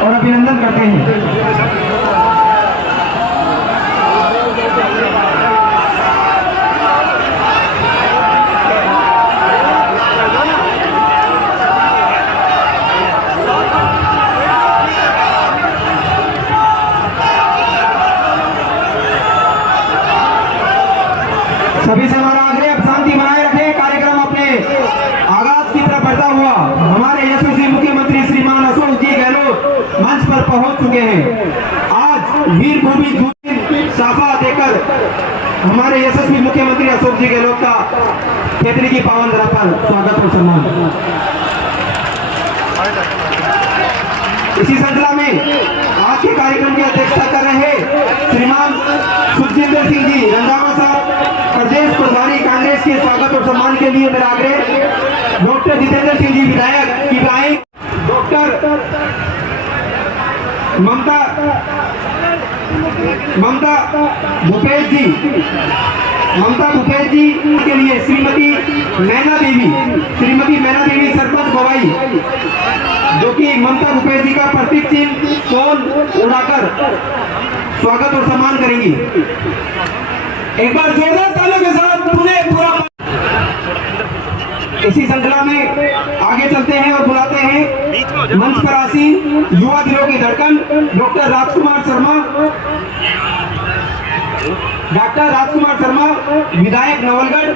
और अभिनंदन करते हैं। सभी से हमारा आग्रह, अब शांति बनाए रखें। कार्यक्रम अपने आगाज की तरफ बढ़ता हुआ हमारे यशस्वी मुख्यमंत्री श्रीमान अशोक जी गहलोत मंच पर पहुंच चुके हैं। आज वीर भूमि दून साफा देकर हमारे यशस्वी मुख्यमंत्री अशोक जी गहलोत का खेतरी की पावन धरा पर स्वागत और सम्मान। इसी श्रृंखला में आज के कार्यक्रम की अध्यक्षता कर रहे श्रीमान सुखजिंदर सिंह जी रंधावा साहब, प्रदेश प्रभारी कांग्रेस के स्वागत और सम्मान के लिए मेरा आग्रह। डॉक्टर जितेंद्र सिंह जी विधायक की राय, डॉक्टर ममता भूपेश जी के लिए श्रीमती मैना देवी सरपंच भवाई, जो कि ममता भूपेश जी का प्रतीक चिन्ह फोन उड़ाकर स्वागत और सम्मान करेंगी। एक बार जोरदार तालियों के साथ पूरा। इसी श्रृंखला में आगे चलते हैं और बुलाते हैं मंच पर आसीन युवा दिलों की धड़कन डॉक्टर राजकुमार शर्मा, विधायक नवलगढ़,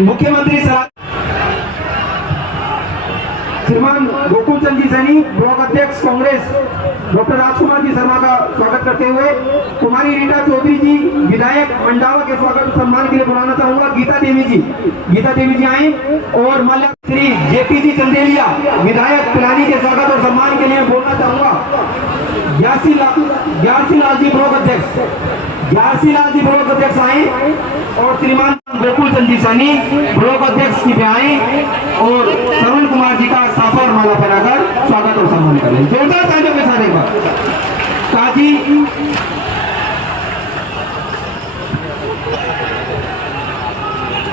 मुख्यमंत्री श्रीमान गोकुल चंद जी सैनी, ब्लॉक अध्यक्ष कांग्रेस डॉक्टर राजकुमार जी शर्मा का स्वागत करते हुए कुमारी रीटा चौधरी जी विधायक मंडावा के स्वागत और सम्मान के लिए बुलाना चाहूंगा। गीता देवी जी आए और माल्या श्री जेपी जी चंदेलिया विधायक पिलानी के स्वागत और सम्मान के लिए बोलना चाहूंगा। ग्यारसी लाल जी ब्लॉक अध्यक्ष आए और श्रीमान गोकुल चंद जी सैनी ब्लॉक अध्यक्ष की आए और श्रवण कुमार जी का साफा और माला पहनाकर स्वागत और सम्मान करें। जोरदार तालियों के साथ एक बार। काजी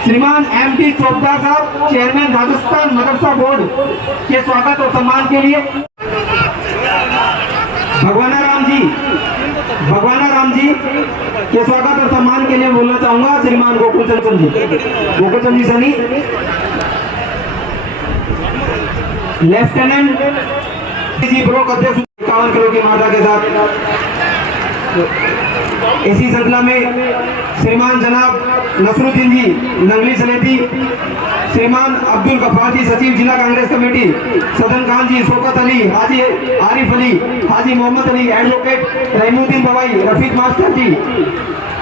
श्रीमान एमडी चोपड़ा साहब, चेयरमैन राजस्थान मदरसा बोर्ड के स्वागत और सम्मान के लिए भगवाना राम जी के स्वागत और सम्मान के लिए बोलना चाहूंगा श्रीमान गोकुल चंद जी सनी, लेफ्टिनेंट जी ब्लॉक अध्यक्ष 51 किलो की मात्रा के साथ। इसी श्रृंखला में श्रीमान जनाब नसरुद्दीन जी नंगली सलेती, श्रीमान अब्दुल गफार जी सचिव जिला कांग्रेस कमेटी, सदन खान जी, शौकत अली, हाजी आरिफ अली, हाजी मोहम्मद अली, एडवोकेट रहीमुद्दीन बवाई, रफीक मास्टर जी,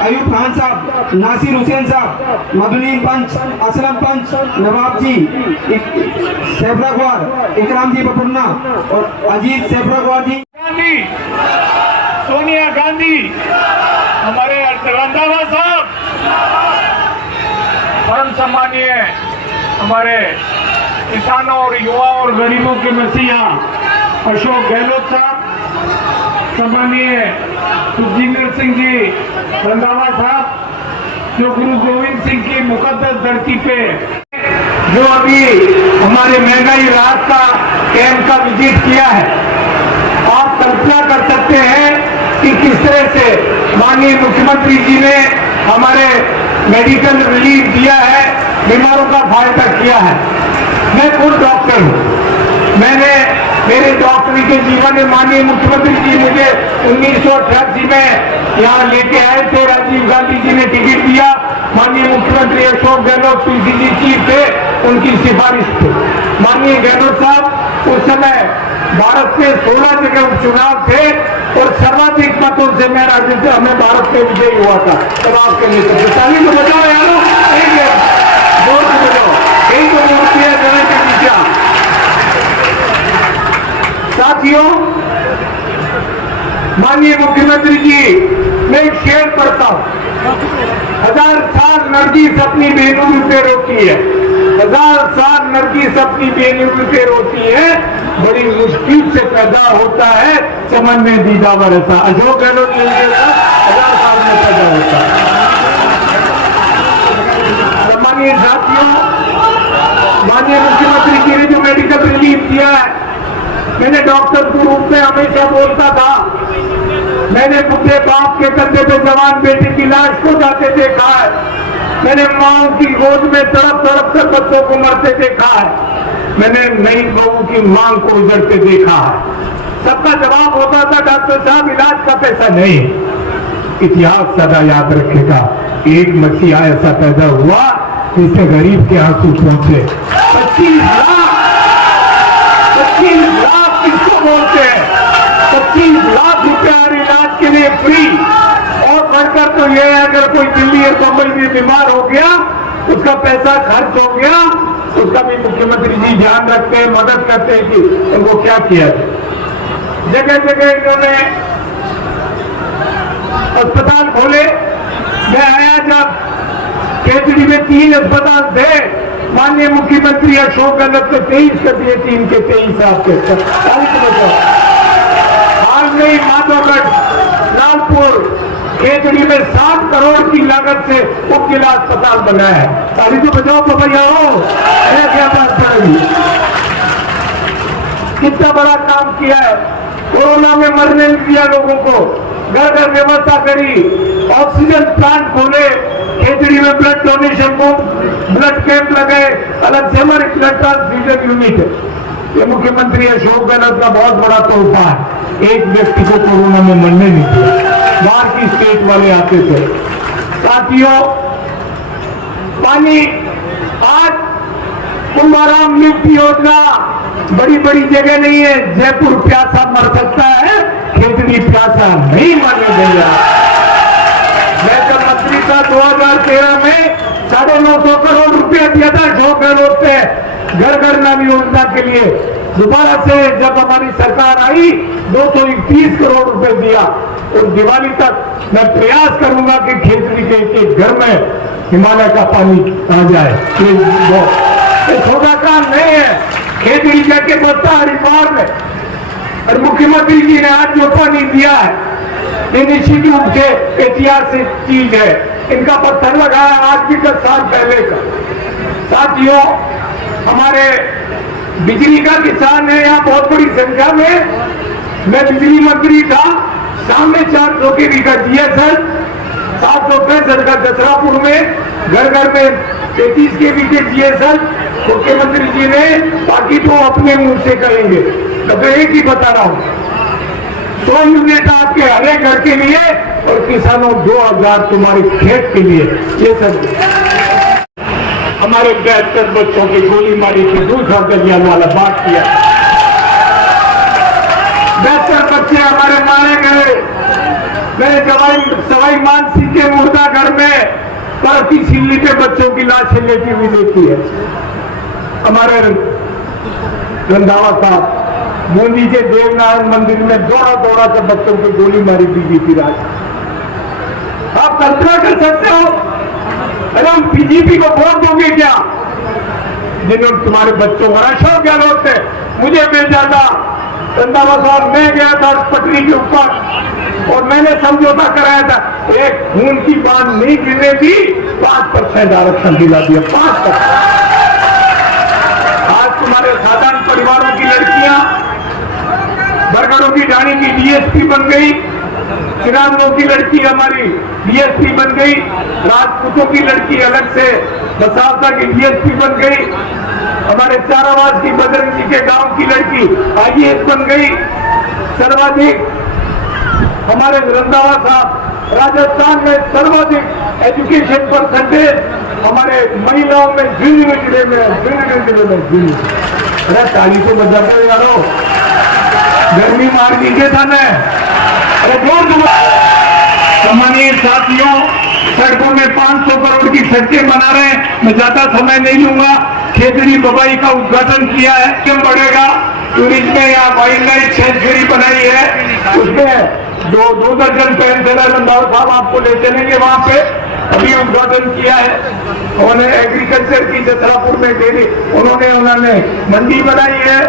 अयूब खान साहब, नासिर हुसैन साहब, मधुनीन पंच, असलम पंच, नवाब जी, सैफरागवार, इकराम जी बपुरना और अजीत सैफरागवार जी, सोनिया गांधी, हमारे रंधावा साहब, परम सम्मानीय हमारे किसानों और युवा और गरीबों के मसीहा अशोक गहलोत साहब, सम्मानीय सुखजिंदर सिंह जी रंधावा साहब, जो गुरु गोविंद सिंह की मुकद्दस धरती पे जो अभी हमारे महंगाई राहत का कैंप का विजिट किया है, आप कल्पना कर सकते हैं कि किस तरह से माननीय मुख्यमंत्री जी ने हमारे मेडिकल रिलीफ दिया है, बीमारों का फायदा किया है। मैं खुद डॉक्टर हूँ, मैंने मेरे डॉक्टरी के जीवन में माननीय मुख्यमंत्री जी मुझे 1988 में यहाँ लेके आए थे, राजीव गांधी जी ने टिकट दिया, माननीय मुख्यमंत्री अशोक गहलोत पीसीसी चीफ थे, उनकी सिफारिश थी। माननीय गहलोत साहब उस समय भारत में 16 जगह उपचुनाव थे और सर्वाधिक मतों से मेरा हमें भारत में विजय हुआ था। तब आपके नेतृत्व ताली तो बजाओ यारो, जोर से बजाओ, यही तो मूर्ति है जगह के नीचे। साथ साथियों, माननीय मुख्यमंत्री जी, मैं एक शेर पढ़ता हूं। 1000 साल नरगिस अपनी बेनूरी पे रोती है, 1000 साल नरगिस अपनी बेनूरी पे रोती है, बड़ी मुश्किल से पैदा होता है चमन में दीदा बरसा। अशोक गहलोत जी 1000 साल में पैदा होता है। सम्मानीय साथियों, माननीय मुख्यमंत्री जी ने जो मेडिकल रिलीफ दिया है, मैंने डॉक्टर के रूप में हमेशा बोलता था, मैंने बुढ़े बाप के कंधे पे जवान बेटे की लाश को जाते देखा है, मैंने माओ की गोद में तड़प तड़प कर बच्चों को मरते देखा है, मैंने नई बहू की मांग को उजड़ते देखा है। सबका जवाब होता था, डॉक्टर साहब इलाज का पैसा नहीं। इतिहास सदा याद रखेगा, एक मसीहा ऐसा पैदा हुआ जिससे गरीब के आंसू पहुंचे। 25 लाख किसको बोलते हैं? 25 लाख रुपए हर इलाज के लिए फ्री। और बढ़कर तो यह है, अगर कोई दिल्ली या मुंबई में बीमार हो गया, उसका पैसा खर्च हो गया, उसका भी मुख्यमंत्री जी ध्यान रखते हैं, मदद करते हैं कि उनको क्या किया जाए। जगह जगह इन्होंने अस्पताल खोले। मैं आया जब केजरी में 3 अस्पताल थे, माननीय मुख्यमंत्री अशोक गहलोत ने 23 कर दिए, 3 के 23 आपके। हाल में ही माधवगढ़, लालपुर, केजरी में 7 करोड़ की लागत से उप जिला अस्पताल बना है। ताली तो बजाओ भैया हो, क्या बात करेगी। कितना बड़ा काम किया है, कोरोना में मरने नहीं दिया लोगों को, घर घर व्यवस्था करी, ऑक्सीजन प्लांट खोले, केजरी में ब्लड डोनेशन को ब्लड कैंप लगे, अलग से हमारे ब्लड ट्रांसफ्यूजन यूनिट है। ये मुख्यमंत्री अशोक गहलोत का बहुत बड़ा तोहफा है। एक व्यक्ति को कोरोना में मरने नहीं दिया, बाहर की स्टेट वाले आते थे। साथियों, पानी आज कुंभाराम लिफ्ट योजना बड़ी बड़ी जगह नहीं है। जयपुर प्यासा मर सकता है, केजरी प्यासा नहीं मरने देगा। मैं जब मंत्री था 2013 में 950 करोड़ रुपया दिया था अशोक गहलोत ने घर घर नल योजना के लिए। दोबारा से जब हमारी सरकार आई 231 करोड़ रुपए दिया। और दिवाली तक मैं प्रयास करूंगा कि केजरी के घर में हिमालय का पानी आ जाए। ये छोटा काम नहीं है। केजरी जाके बोलता हरिद्वार में, और मुख्यमंत्री जी ने आज जो पानी दिया है, ये निश्चित रूप से ऐतिहासिक चीज है। इनका पत्थर लगाया आज भी 10 साल पहले का। साथियों, हमारे बिजली का किसान है यहाँ बहुत बड़ी संख्या में। मैं बिजली मंत्री था, सामने 400 केवी का जीएसएल, 765 का दसरापुर में, घर घर में 33 केवी के जीएसएल। मुख्यमंत्री जी ने, बाकी तो अपने मुंह से करेंगे, तो मैं एक ही बता रहा हूं, 100 यूनिट आपके हर एक घर के लिए और किसानों 2000 तुम्हारे खेत के लिए। ये सब हमारे 72 बच्चों की गोली मारी थी, दूसरा दरिया वाला बात किया। 72 बच्चे हमारे मारे गए। मैंने सवाई मानसिंह के मुर्दा घर में परती सिल्ली पे बच्चों की लाशें लेती हुई देखी है। हमारे रंधावा साहब बूंदी के देवनारायण मंदिर में दौड़ा दौड़ा कर बच्चों की गोली मारी बीजेपी राज। आप कल्पना कर सकते हो, अरे हम बीजेपी को वोट दोगे क्या, जिन्होंने तुम्हारे बच्चों को अशोक गहलोत ने मुझे भेजा था। रंधावा साहब, मैं गया था पटरी के ऊपर और मैंने समझौता कराया था, एक खून की बांध नहीं गिरने दी, 5% आरक्षण दिला दिया, 5%। आज तुम्हारे साधारण परिवारों की लड़कियां बरगढ़ों की डाणी की डीएसपी बन गई, चिरांदों की लड़की हमारी डीएसपी बन गई, राजपूतों की लड़की अलग से बसावता की डीएसपी बन गई, हमारे चारावास की बजरंग जी के गांव की लड़की आईएएस बन गई। सर्वाधिक हमारे रंधावा साहब राजस्थान में सर्वाधिक एजुकेशन परसेंटेज हमारे महिलाओं में झुंझुनू जिले में अरे ताली को बजा कर यारो, गर्मी मार दीजिए था मैं। अरे जोर। सम्मानीय साथियों, सड़कों में 500 करोड़ की सड़कें बना रहे हैं। मैं ज्यादा समय नहीं लूंगा। खेतड़ी बबाई का उद्घाटन किया है, क्यों बढ़ेगा। टूरिज्म में यहाँ वाइल्ड लाइफ सेंचुरी बनाई है, उसमें जो 2 दर्जन पेंसिल रंधावा साहब आपको ले चलेंगे वहां पे, अभी उद्घाटन किया है। उन्होंने एग्रीकल्चर की जसरापुर में डेयरी उन्होंने मंडी बनाई है,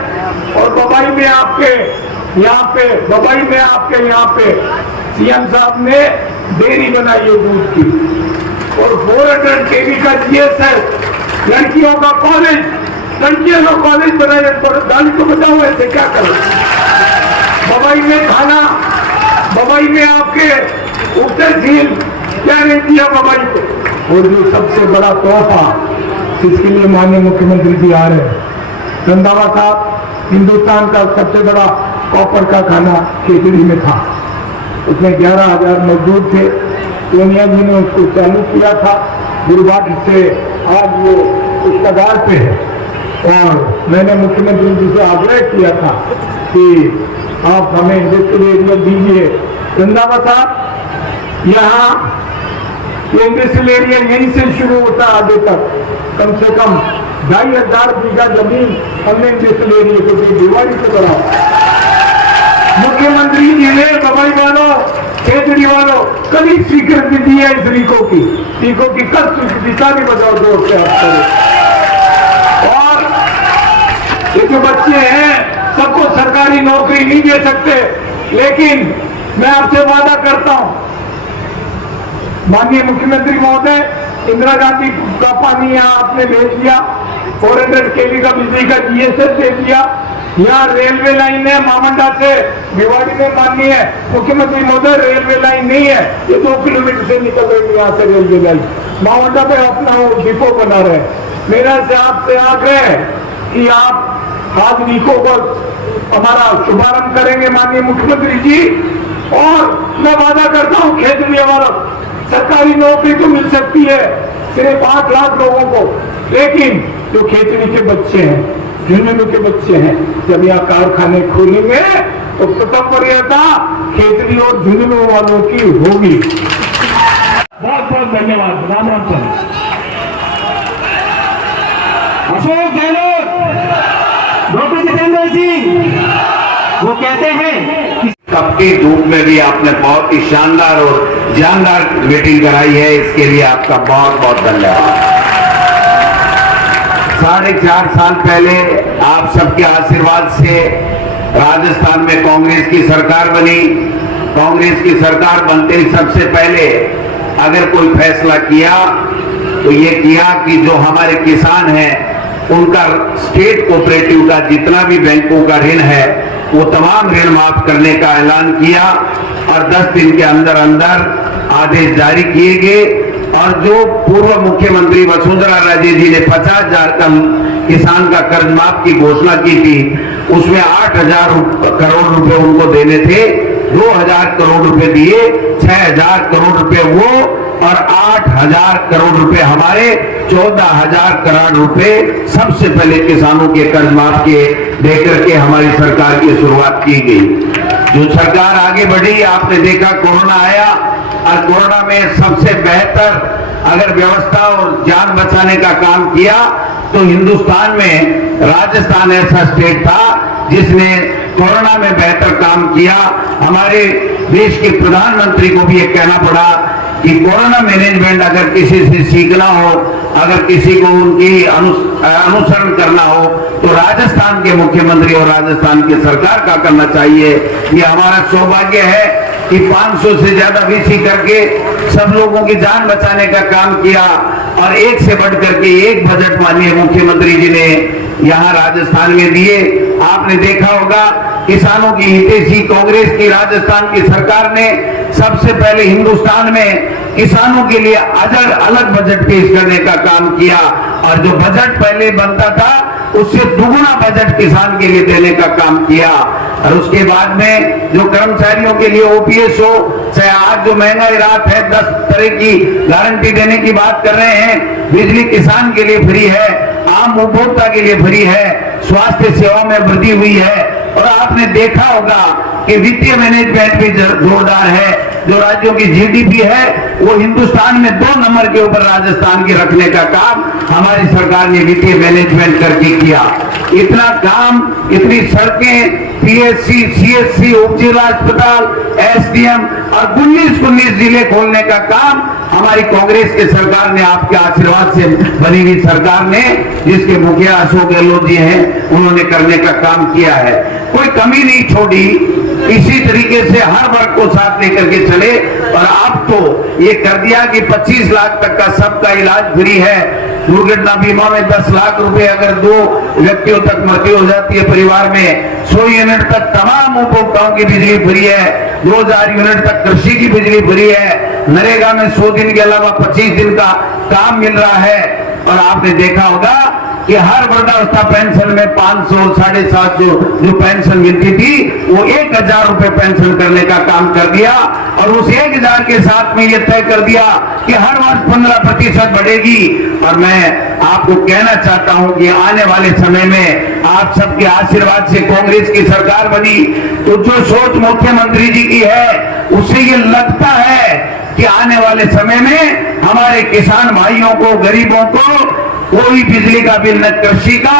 और बम्बई में आपके यहाँ पे सीएम साहब ने डेयरी बनाई है दूध की, और 400 केवी का GSS लड़कियों का कॉलेज बनाया। दाली को बताओ ऐसे क्या करो। बम्बई में खाना, बम्बई में आपके उत्तर झील क्या नहीं दिया बम्बई को। और जो सबसे बड़ा तोहफा इसके लिए माननीय मुख्यमंत्री जी आ रहे हैं, रंधावा साहब हिंदुस्तान का सबसे बड़ा कॉपर का खाना खेतड़ी में था, उसमें 11,000 मजदूर थे। सोनिया जी ने उसको चालू किया था, दुर्भाग्य से आज वो उस कगार पे है। और मैंने मुख्यमंत्री जी से आग्रह किया था कि आप हमें इंडस्ट्रियल एरिया दीजिए। रंधावा साहब, यहाँ इंडस्ट्रियल एरिया यहीं से शुरू होता है आगे तक, कम से कम 2,500 बीघा जमीन हमने इंडस्ट्रियल एरिया को दी, दिवाली को कराओ। मुख्यमंत्री जी ने बम्बई वालों, खेतड़ी वालों कभी स्वीकृति दी है इस रीको की कल स्वीकृति सारी बजाओ जोर से आप करो। और ये जो बच्चे हैं सबको सरकारी नौकरी नहीं दे सकते, लेकिन मैं आपसे वादा करता हूं माननीय मुख्यमंत्री महोदय, इंदिरा गांधी का पानी यहाँ आपने भेज दिया, 400 केवी का बिजली का GSS दे दिया। यहाँ रेलवे लाइन है मामंडा से भिवाड़ी में, माननीय मुख्यमंत्री महोदय रेलवे लाइन नहीं है, ये 2 किलोमीटर से निकल रही है यहाँ से रेलवे लाइन। मामंडा पे अपना वो डिपो बना रहे। मेरा से आपसे आग्रह है कि आप आज डिपो पर हमारा शुभारंभ करेंगे माननीय मुख्यमंत्री जी, और मैं वादा करता हूँ खेतड़िया वालों सरकारी नौकरी तो मिल सकती है सिर्फ 8 लाख लोगों को, लेकिन जो खेतड़ी के बच्चे हैं, झुंझुनू के बच्चे हैं, जब यहाँ कारखाने खोलेंगे तो तत्परता खेतड़ी और झुंझुनू वालों की होगी। बहुत बहुत धन्यवाद। राम राम चंद्र। अशोक गहलोत, डॉक्टर जितेंद्र सिंह, वो कहते हैं कि कब की धूप में भी आपने बहुत ही शानदार और जानदार मीटिंग कराई है, इसके लिए आपका बहुत बहुत धन्यवाद। 4.5 साल पहले आप सबके आशीर्वाद से राजस्थान में कांग्रेस की सरकार बनी। कांग्रेस की सरकार बनते ही सबसे पहले अगर कोई फैसला किया तो ये किया कि जो हमारे किसान हैं उनका स्टेट कोऑपरेटिव का जितना भी बैंकों का ऋण है वो तमाम ऋण माफ करने का ऐलान किया, और 10 दिन के अंदर अंदर आदेश जारी किए गए। और जो पूर्व मुख्यमंत्री वसुंधरा राजे जी ने 50,000 का किसान का कर्ज माफ की घोषणा की थी, उसमें 8,000 करोड़ रुपए उनको देने थे, 2,000 करोड़ रुपए दिए, 6,000 करोड़ रुपए वो और 8,000 करोड़ रुपए हमारे, 14,000 करोड़ रुपए सबसे पहले किसानों के कर्ज माफ के देकर के हमारी सरकार की शुरुआत की गई। जो सरकार आगे बढ़ी, आपने देखा कोरोना आया, और कोरोना में सबसे बेहतर अगर व्यवस्था और जान बचाने का काम किया तो हिंदुस्तान में राजस्थान ऐसा स्टेट था जिसने कोरोना में बेहतर काम किया। हमारे देश के प्रधानमंत्री को भी ये कहना पड़ा कि कोरोना मैनेजमेंट अगर किसी से सीखना हो, अगर किसी को उनकी अनुसरण करना हो तो राजस्थान के मुख्यमंत्री और राजस्थान की सरकार का करना चाहिए। ये हमारा सौभाग्य है कि 500 से ज्यादा वीसी करके सब लोगों की जान बचाने का काम किया, और एक से बढ़कर के एक बजट माननीय मुख्यमंत्री जी ने यहाँ राजस्थान में दिए। आपने देखा होगा किसानों की हितैषी कांग्रेस की राजस्थान की सरकार ने सबसे पहले हिंदुस्तान में किसानों के लिए अलग बजट पेश करने का काम किया, और जो बजट पहले बनता था उससे दुगुना बजट किसान के लिए देने का काम किया। और उसके बाद में जो कर्मचारियों के लिए ओपीएस हो, चाहे आज जो महंगाई रात है 10 तरह की गारंटी देने की बात कर रहे हैं, बिजली किसान के लिए फ्री है, आम उपभोक्ता के लिए फ्री है, स्वास्थ्य सेवा में वृद्धि हुई है। और आपने देखा होगा कि वित्तीय मैनेजमेंट भी जोरदार है। जो राज्यों की जीडीपी है वो हिंदुस्तान में 2 नंबर के ऊपर राजस्थान की रखने का काम हमारी सरकार ने वित्तीय मैनेजमेंट करके किया। इतना काम, इतनी सड़कें, पीएचसी, सीएचसी, उप जिला अस्पताल, एसडीएम और 19 जिले खोलने का काम हमारी कांग्रेस की सरकार ने, आपके आशीर्वाद से बनी हुई सरकार ने, जिसके मुखिया अशोक गहलोत जी हैं, उन्होंने करने का काम किया है। कोई कमी नहीं छोड़ी। इसी तरीके से हर वर्ग को साथ लेकर के चले। और अब तो ये कर दिया कि 25 लाख तक का सबका इलाज फ्री है। दुर्घटना बीमा में 10 लाख रुपए अगर 2 व्यक्तियों तक मृत्यु हो जाती है परिवार में, 100 यूनिट तक तमाम उपभोक्ताओं की बिजली फ्री है। 2000 यूनिट तक कृषि की बिजली फ्री है। नरेगा में 100 दिन के अलावा 25 दिन का काम मिल रहा है। और आपने देखा होगा कि हर वृद्धावस्था पेंशन में 500, 750 जो पेंशन मिलती थी वो 1000 रुपए पेंशन करने का काम कर दिया। और उस 1000 के साथ में ये तय कर दिया कि हर वर्ष 15% बढ़ेगी। और मैं आपको कहना चाहता हूं कि आने वाले समय में आप सबके आशीर्वाद से कांग्रेस की सरकार बनी तो जो सोच मुख्यमंत्री जी की है उससे ये लगता है कि आने वाले समय में हमारे किसान भाइयों को, गरीबों को कोई बिजली का बिल, न कृषि का,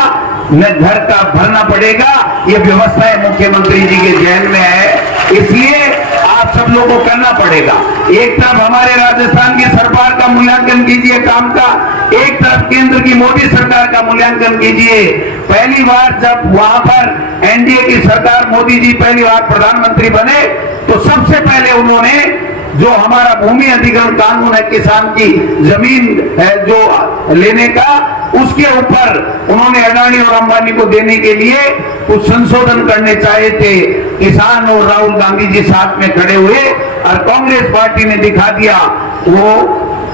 न घर का भरना पड़ेगा। ये व्यवस्था मुख्यमंत्री जी के जहन में है। इसलिए आप सब लोगों को करना पड़ेगा। एक तरफ हमारे राजस्थान की सरकार का मूल्यांकन कीजिए काम का, एक तरफ केंद्र की मोदी सरकार का मूल्यांकन कीजिए। पहली बार जब वहां पर एनडीए की सरकार, मोदी जी पहली बार प्रधानमंत्री बने तो सबसे पहले उन्होंने जो हमारा भूमि अधिग्रहण कानून है, किसान की जमीन है जो लेने का, उसके ऊपर उन्होंने अडानी और अंबानी को देने के लिए कुछ संशोधन करने चाहे थे। किसान और राहुल गांधी जी साथ में खड़े हुए और कांग्रेस पार्टी ने दिखा दिया वो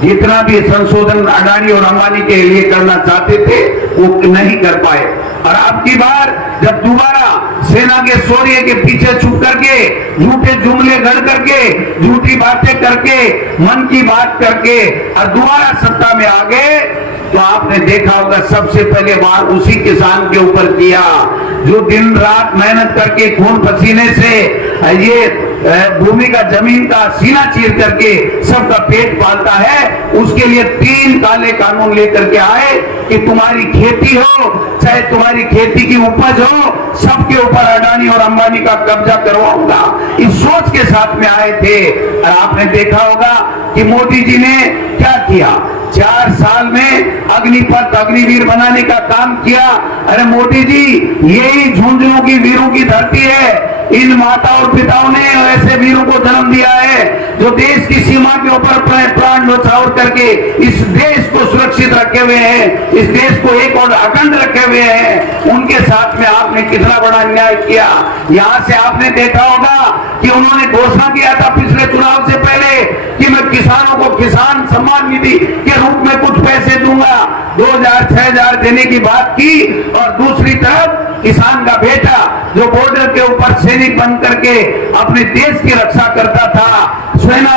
जितना भी संशोधन अडानी और अंबानी के लिए करना चाहते थे वो नहीं कर पाए। और अब की बार जब दोबारा सेना के शौर्य के पीछे छुप करके, झूठे जुमले गढ़ करके, झूठी बातें करके, मन की बात करके और दोबारा सत्ता में आ गए तो आपने देखा होगा सबसे पहले वार उसी किसान के ऊपर किया जो दिन रात मेहनत करके खून पसीने से ये भूमि का, जमीन का सीना चीर करके सबका पेट पालता है। उसके लिए 3 काले कानून लेकर के आए कि तुम्हारी खेती हो चाहे तुम्हारी खेती की उपज हो, सबके ऊपर अडानी और अंबानी का कब्जा करवाऊंगा। इस सोच के साथ में आए थे। और आपने देखा होगा कि मोदी जी ने क्या किया, 4 साल में अग्निपथ, अग्निवीर बनाने का काम किया। अरे मोदी जी, यही झुंझुनू की वीरों की धरती है। इन माता और पिताओं ने ऐसे वीरों को जन्म दिया है जो देश की सीमा के ऊपर प्राण न्यौछावर करके इस देश को सुरक्षित रखे हुए हैं, इस देश को एक और अखंड रखे हुए हैं। उनके साथ में आपने कितना बड़ा अन्याय किया। यहां से आपने देखा होगा कि उन्होंने घोषणा किया था पिछले चुनाव से पहले कि मैं किसानों को किसान सम्मान निधि के रूप में कुछ पैसे दूंगा। 2000, 6000 देने की बात की। और दूसरी तरफ किसान का बेटा जो बॉर्डर के ऊपर सैनिक बन करके अपने देश की रक्षा करता था, सेना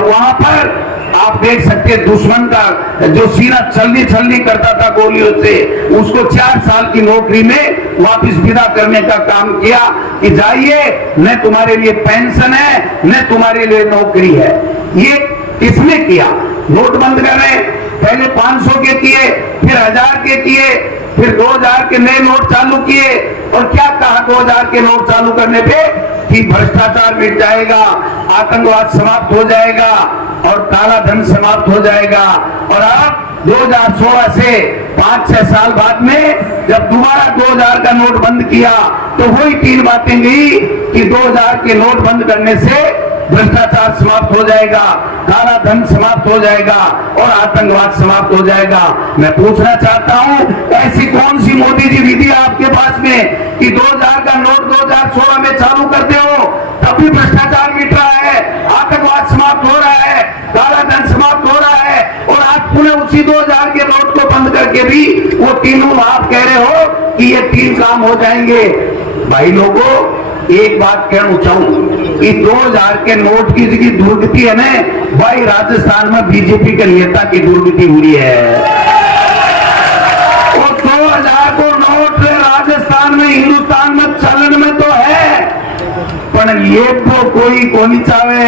वहां पर आप देख सकते दुश्मन का जो सीना छलनी करता था गोलियों से, उसको 4 साल की नौकरी में वापस विदा करने का काम किया कि जाइए, न तुम्हारे लिए पेंशन है न तुम्हारे लिए नौकरी है। ये किसने किया? नोट बंद कर रहे, पहले 500 के किए, फिर 1000 के किए, फिर 2000 के नए नोट चालू किए। और क्या कहा 2000 के नोट चालू करने पे कि भ्रष्टाचार मिट जाएगा, आतंकवाद समाप्त हो जाएगा और काला धन समाप्त हो जाएगा। और अब 2016 से 5-6 साल बाद में जब दोबारा 2000 का नोट बंद किया तो वही 3 बातें गई कि 2000 के नोट बंद करने से भ्रष्टाचार समाप्त हो जाएगा, काला धन समाप्त हो जाएगा और आतंकवाद समाप्त हो जाएगा। मैं पूछना चाहता हूं, ऐसी कौन सी मोदी जी विधि आपके पास में कि 2000 का नोट 2016 में चालू करते हो तब भी भ्रष्टाचार मिट रहा है, आतंकवाद समाप्त हो रहा है, काला धन समाप्त हो रहा है और आज पुनः उसी 2000 के नोट को बंद करके भी वो तीनों आप कह रहे हो कि ये 3 काम हो जाएंगे। भाई लोगों, एक बात कहना चाहूं कि 2000 के नोट की दुर्गति है ना भाई, राजस्थान में बीजेपी के नेता की दुर्गति हुई है। और 2000 को नोट राजस्थान में, हिंदुस्तान में चलन में तो है, पर पण ये तो कोई कोनी चावे,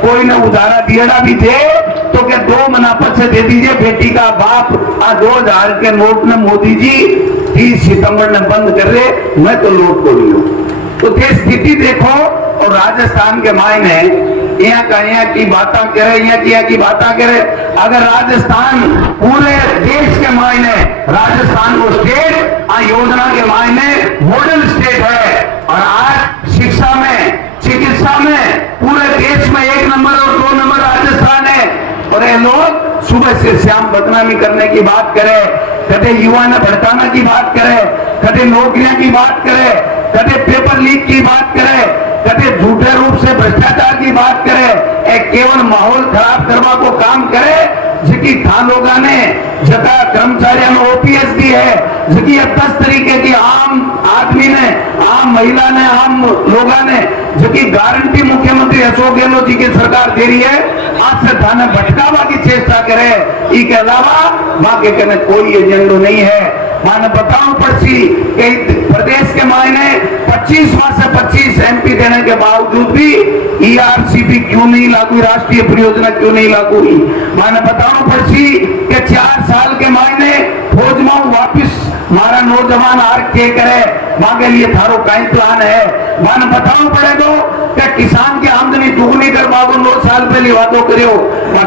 कोई ने उधारा दियड़ा भी दे तो क्या 2 महीना पीछे दे दीजिए बेटी का बाप। 2000 के नोट ने मोदी जी 30 सितंबर ने बंद कर रहे, मैं तो नोट को नहीं हूं। तो ये स्थिति देखो। और राजस्थान के मायने यहाँ की बातें करे, यहाँ की बातें करे। अगर राजस्थान पूरे देश के मायने राजस्थान को स्टेट योजना के मायने मॉडल स्टेट है, और आज शिक्षा में, चिकित्सा में पूरे देश में 1 नंबर और 2 नंबर राजस्थान है। और ये लोग सुबह से शाम बदनामी करने की बात करे, कदे युवा ने भड़काने की बात करे, कदे नौकरियां की बात करे, कदे पेपर लीक की बात करे, कदे झूठे रूप से भ्रष्टाचार की बात करे, एक केवल माहौल खराब करवा को काम करे। जिकी था लोगों ने जगह कर्मचारियों ने ओपीएस दी है, जिकी 10 तरीके की आम आदमी ने, आम महिला ने, आम लोगों ने जिकी गारंटी मुख्यमंत्री अशोक गहलोत जी की सरकार दे रही है, आज से थाने भटकावा की चेष्टा करे। इसके अलावा बाकी कहने कोई एजेंडो नहीं है। मैंने बताऊं पड़सी कि प्रदेश के मायने 25 में से 25 एमपी देने के बावजूद भी ईआरसीपी क्यों नहीं लागू, राष्ट्रीय परियोजना क्यों नहीं लागू हुई। मैंने बताऊं पड़सी कि 4 साल के मायने फौज में वापिस हमारा नौजवान आर के करे, मांगे लिए थारो कई प्लान है। मैंने बताऊं पड़ेगा कि किसान की आमदनी दुगनी कर बाबू 9 साल पहले वादों करो,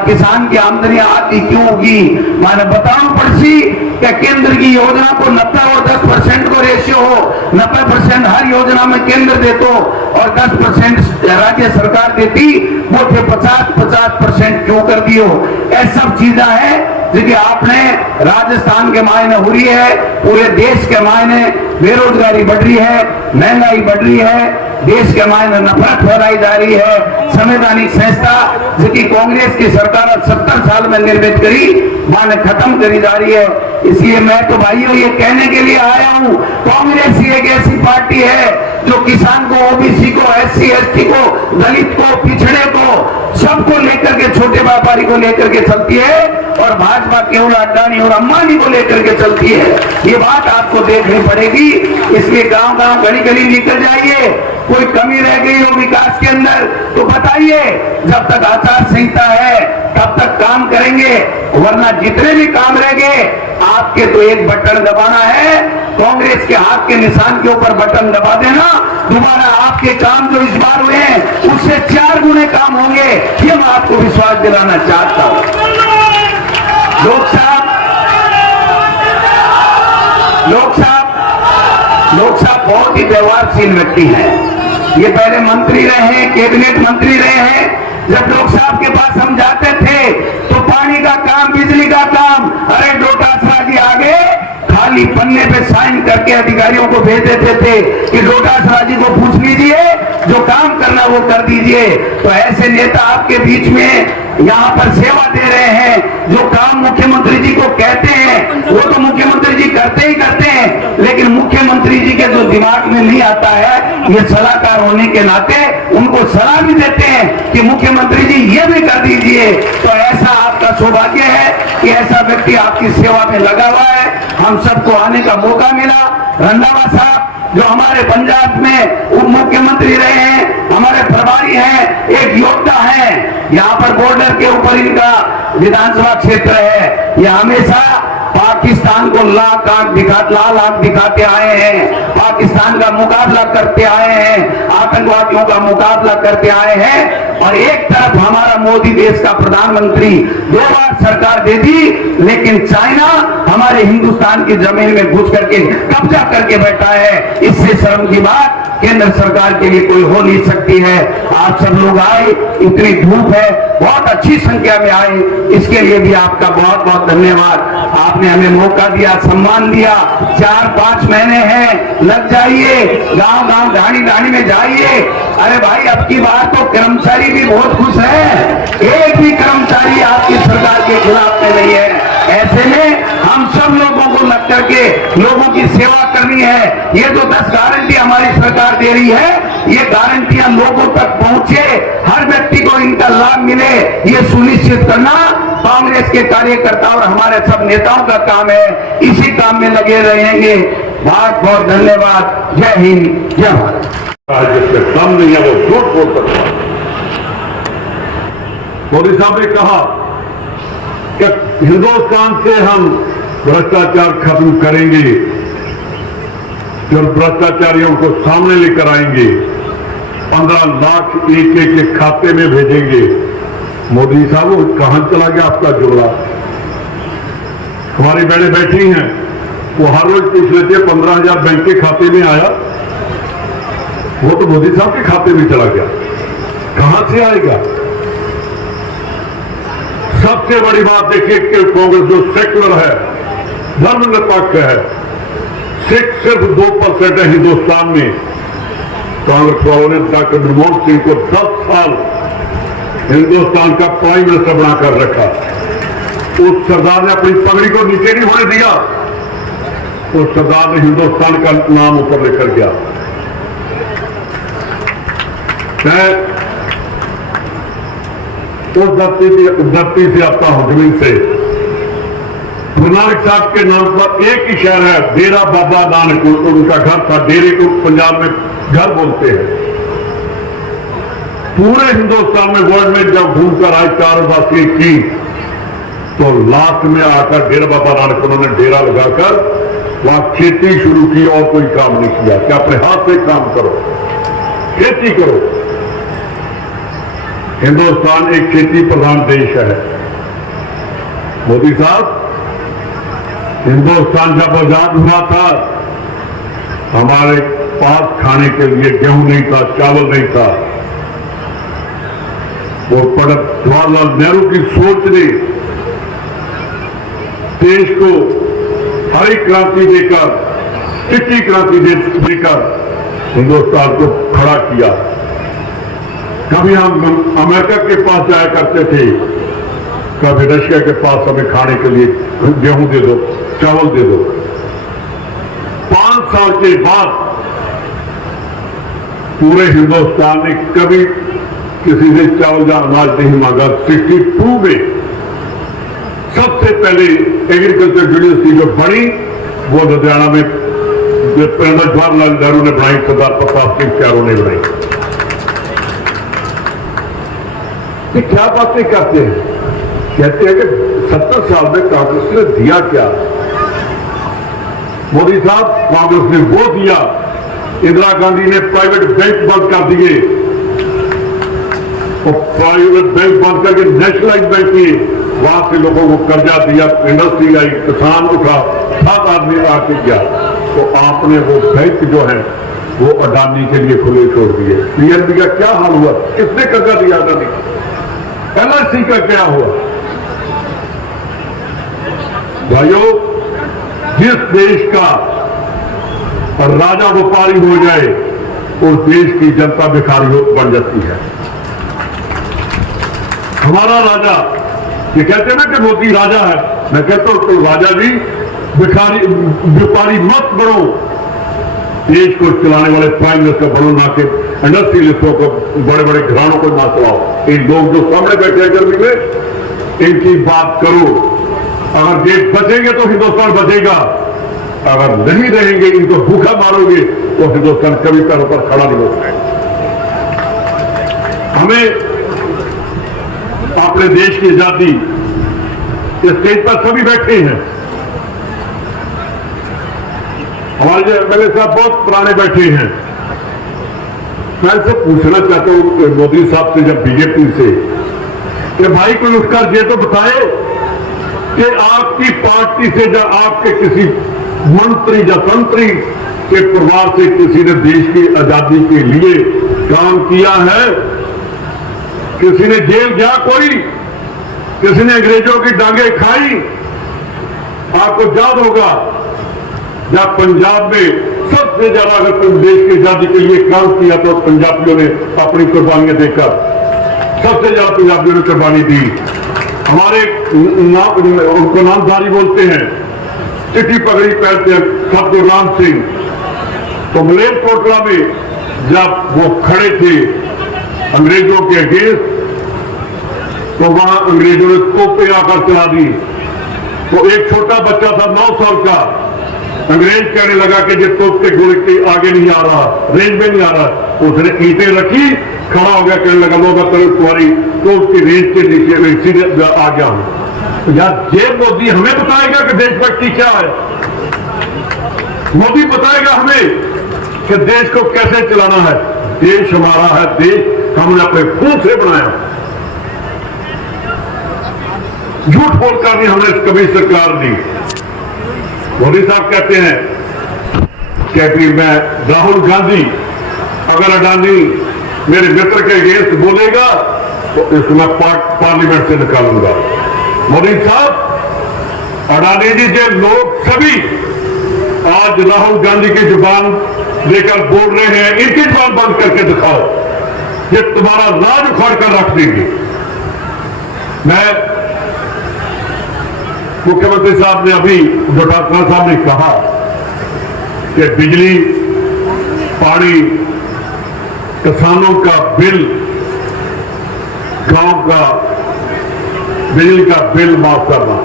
किसान की आमदनी आती क्यों होगी। मैंने बताऊं पड़सी कि केंद्र की योजना को 90 और 10% को रेशियो हो, 90% हर योजना में केंद्र देतो और 10% राज्य सरकार देती, वो थे 50% क्यों कर दियो। ये सब चीजें हैं जिनकी आपने राजस्थान के मायने हो रही है, पूरे देश के मायने बेरोजगारी बढ़ रही है, महंगाई बढ़ रही है, देश के मायने नफरत फैलाई जा रही है। संवैधानिक संस्था जिनकी कांग्रेस की सरकार 70 साल में निर्मित करी, माने खत्म करी जा रही है। इसलिए मैं तो भाइयों ये कहने के लिए आया हूं, कांग्रेस ही एक ऐसी पार्टी है जो किसान को, ओबीसी को, एससी एसटी को, दलित को, पिछड़े को, सबको लेकर के, छोटे व्यापारी को लेकर के चलती है, और भाजपा केवल अडानी और अंबानी को लेकर के चलती है। ये बात आपको देखनी पड़ेगी। इसलिए गांव गांव गली गली निकल जाइए, कोई कमी रह गई हो विकास के अंदर तो बताइए। जब तक आचार संहिता है तब तक काम करेंगे, वरना जितने भी काम रह गए आपके तो एक बटन दबाना है, कांग्रेस के हाथ के निशान के ऊपर बटन दबा देना, दोबारा आपके काम जो इस बार हुए हैं उससे 4 गुने काम होंगे। ये मैं आपको विश्वास दिलाना चाहता हूं। लोग साहब बहुत ही व्यवहारशील व्यक्ति हैं। ये पहले मंत्री रहे हैं, कैबिनेट मंत्री रहे हैं। जब लोग साहब के पास हम जाते थे तो पानी का काम, बिजली का काम, अरे डोटासरा जी आगे खाली पन्ने पे साइन करके अधिकारियों को भेज देते थे कि डोटासरा जी को पूछ लीजिए, जो काम करना वो कर दीजिए। तो ऐसे नेता आपके बीच में यहाँ पर सेवा दे रहे हैं। जो काम मुख्यमंत्री जी को कहते हैं वो तो मुख्यमंत्री जी करते ही करते हैं, लेकिन मुख्यमंत्री जी के जो दिमाग में नहीं आता है, ये सलाहकार होने के नाते उनको सलाह भी देते हैं कि मुख्यमंत्री जी ये भी कर दीजिए। तो ऐसा आपका सौभाग्य है कि ऐसा व्यक्ति आपकी सेवा में लगा हुआ है। हम सबको आने का मौका मिला। रंधावा साहब जो हमारे पंजाब में उप मुख्यमंत्री रहे हैं, हमारे प्रभारी हैं, एक योद्धा है। यहाँ पर बॉर्डर के ऊपर इनका विधानसभा क्षेत्र है। ये हमेशा पाकिस्तान को लाल आंख दिखाते आए हैं, पाकिस्तान का मुकाबला करते आए हैं, आतंकवादियों का मुकाबला करते आए हैं। और एक तरफ हमारा मोदी देश का प्रधानमंत्री 2 बार सरकार दे दी, लेकिन चाइना हमारे हिंदुस्तान की जमीन में घुस करके कब्जा करके बैठा है। इससे शर्म की बात केंद्र सरकार के लिए कोई हो नहीं सकती है। आप सब लोग आए, इतनी धूप है, बहुत अच्छी संख्या में आए, इसके लिए भी आपका बहुत बहुत धन्यवाद। आपने हमें मौका दिया, सम्मान दिया। 4-5 महीने हैं, लग जाइए, गांव गांव ढाणी ढाणी में जाइए। अरे भाई अब की बार तो कर्मचारी भी बहुत खुश है, एक भी कर्मचारी आपकी सरकार के खिलाफ में नहीं है। ऐसे में हम सब लोगों को लग करके लोगों की सेवा करनी है। ये जो 10 गारंटी हमारी सरकार दे रही है, ये गारंटियां लोगों तक पहुंचे, हर व्यक्ति को इनका लाभ मिले, ये सुनिश्चित करना कांग्रेस के कार्यकर्ता और हमारे सब नेताओं का काम है। इसी काम में लगे रहेंगे। बहुत बहुत धन्यवाद। जय हिंद, जय भारत। जिससे दम नहीं है वो झूठ बोल सकता है। मोदी साहब ने कहा कि हिंदुस्तान से हम भ्रष्टाचार खत्म करेंगे और भ्रष्टाचारियों को सामने लेकर आएंगे, 15 लाख एक के खाते में भेजेंगे। मोदी साहब वो कहां चला गया आपका जुमला? हमारी बहनें बैठी हैं, वो हर रोज पूछ लेते हैं 15,000 बैंक के खाते में आया, वो तो मोदी साहब के खाते में चला गया, कहां से आएगा? सबसे बड़ी बात देखिए कि कांग्रेस जो सेक्युलर है, धर्मनिरपेक्ष है, सिर्फ 2% है हिंदुस्तान में। कांग्रेस वालों ने डॉक्टर मनमोहन सिंह को 10 साल हिंदुस्तान का प्राइम मिनिस्टर बनाकर रखा। उस सरदार ने अपनी पगड़ी को नीचे नहीं होने दिया, उस सरदार ने हिंदुस्तान का नाम ऊपर लेकर गया। मैं उस धरती से आता हूं, जमीन से। गुरु नानक साहब के नाम पर एक ही शहर है, डेरा बाबा नानक, उनका घर था। डेरे को पंजाब में घर बोलते हैं। पूरे हिंदुस्तान में, वर्ल्ड में जब घूमकर आए 4 बातें की, तो लास्ट में आकर डेरा बाबा नानक उन्होंने डेरा लगाकर वहां खेती शुरू की और कोई काम नहीं किया कि अपने हाथ से काम करो, खेती करो। हिंदुस्तान एक खेती प्रधान देश है। मोदी साहब, हिंदुस्तान जब आजाद हुआ था, हमारे पास खाने के लिए गेहूं नहीं था, चावल नहीं था। वो पंडित जवाहरलाल नेहरू की सोच ने देश को हरी क्रांति देकर, चिट्ठी क्रांति देकर हिंदुस्तान को खड़ा किया। कभी हम अमेरिका के पास जाया करते थे, कभी रशिया के पास हमें खाने के लिए गेहूं दे दो, चावल दे दो। 5 साल के बाद पूरे हिंदुस्तान ने कभी किसी से चावल या अनाज नहीं मांगा। 62 में सबसे पहले एग्रीकल्चर यूनिवर्सिटी जो बनी, वो लुधियाना में पंडित जवाहरलाल नेहरू ने बनाई, सरदार प्रताप सिंह प्यारों ने बनाई। ये क्या बातें करते हैं? कहते हैं कि 70 साल में कांग्रेस ने दिया क्या? मोदी साहब, कांग्रेस ने वो दिया। इंदिरा गांधी ने प्राइवेट बैंक बंद कर दिए, और प्राइवेट बैंक बंद करके नेशनलाइज बैंक किए। वहां से लोगों को कर्जा दिया, इंडस्ट्री आई, किसान उठा, 7 आदमी आके गया। तो आपने वो बैंक जो है वो अडानी के लिए खुले छोड़ दिए। पीएनबी का क्या हाल हुआ? किसने कर्जा दिया? अडानी। LIC का क्या हुआ? भाइयों, जिस देश का राजा व्यापारी हो जाए, उस देश की जनता भिखारी बन जाती है। हमारा राजा, ये कहते हैं ना कि मोदी राजा है, मैं कहता हूं तो राजा जी भिखारी व्यापारी मत बनो, देश को चलाने वाले प्राइम मिनिस्टर बनो, ना कि इंडस्ट्रियलिस्टों को, बड़े बड़े घरानों को ना चलाओ। इन लोग जो सामने बैठे हैं गर्मी में, इनकी बात करो। अगर देश बचेंगे तो हिंदुस्तान बचेगा, अगर नहीं रहेंगे, इनको भूखा मारोगे, तो हिंदुस्तान कभी पैरों पर खड़ा नहीं हो पाएगा। हमें अपने देश की आजादी, इस स्टेज पर सभी बैठे हैं, हमारे जो MLA साहब बहुत पुराने बैठे हैं। मैं इनसे पूछना चाहता हूं मोदी साहब से, जब बीजेपी से, कि भाई कोई उठकर ये तो बताए कि आपकी पार्टी से या आपके किसी मंत्री या तंत्री के परिवार से किसी ने देश की आजादी के लिए काम किया है? किसी ने जेल गया? कोई किसी ने अंग्रेजों की डांगे खाई? आपको याद होगा जब पंजाब में सबसे ज्यादा अगर तुम देश की आजादी के लिए काम किया तो पंजाबियों ने अपनी कुर्बानियां देकर सबसे ज्यादा पंजाबियों ने कुर्बानी दी। हमारे उनको नामधारी बोलते हैं, चिट्ठी पगड़ी पहनते हैं, सब गुरनाम सिंह। तो मलेरकोटला में जब वो खड़े थे अंग्रेजों के अगेंस्ट, तो वहां अंग्रेजों ने तोपें आकर चला दी। तो एक छोटा बच्चा था 9 साल का, अंग्रेज कहने लगा कि जो तोप के गोले के आगे नहीं आ रहा, रेंज में नहीं आ रहा, उसने ईंटें रखी, खड़ा हो गया, कहने लगा लोग तुम्हारी तोप की रेंज के नीचे सीधे आ गया हूं। तो यार ये मोदी हमें बताएगा कि देशभक्ति क्या है? मोदी बताएगा हमें कि देश को कैसे चलाना है। देश हमारा है, देश हमने अपने खून से बनाया। झूठ बोलकर नहीं हमने कभी सरकार दी। मोदी साहब कहते हैं कि मैं राहुल गांधी अगर अडानी मेरे मित्र के अगेंस्ट बोलेगा तो इसको मैं पार्लियामेंट से निकालूंगा। मोदी साहब, अडानी जी के लोग सभी आज राहुल गांधी की जुबान लेकर बोल रहे हैं, इनकी जुबान बंद करके दिखाओ, ये तुम्हारा राज उखाड़ कर रख देंगे। मैं मुख्यमंत्री साहब ने अभी जो डॉक्टर साहब ने कहा कि बिजली, पानी, किसानों का बिल, गांव का बिजली का बिल माफ करना,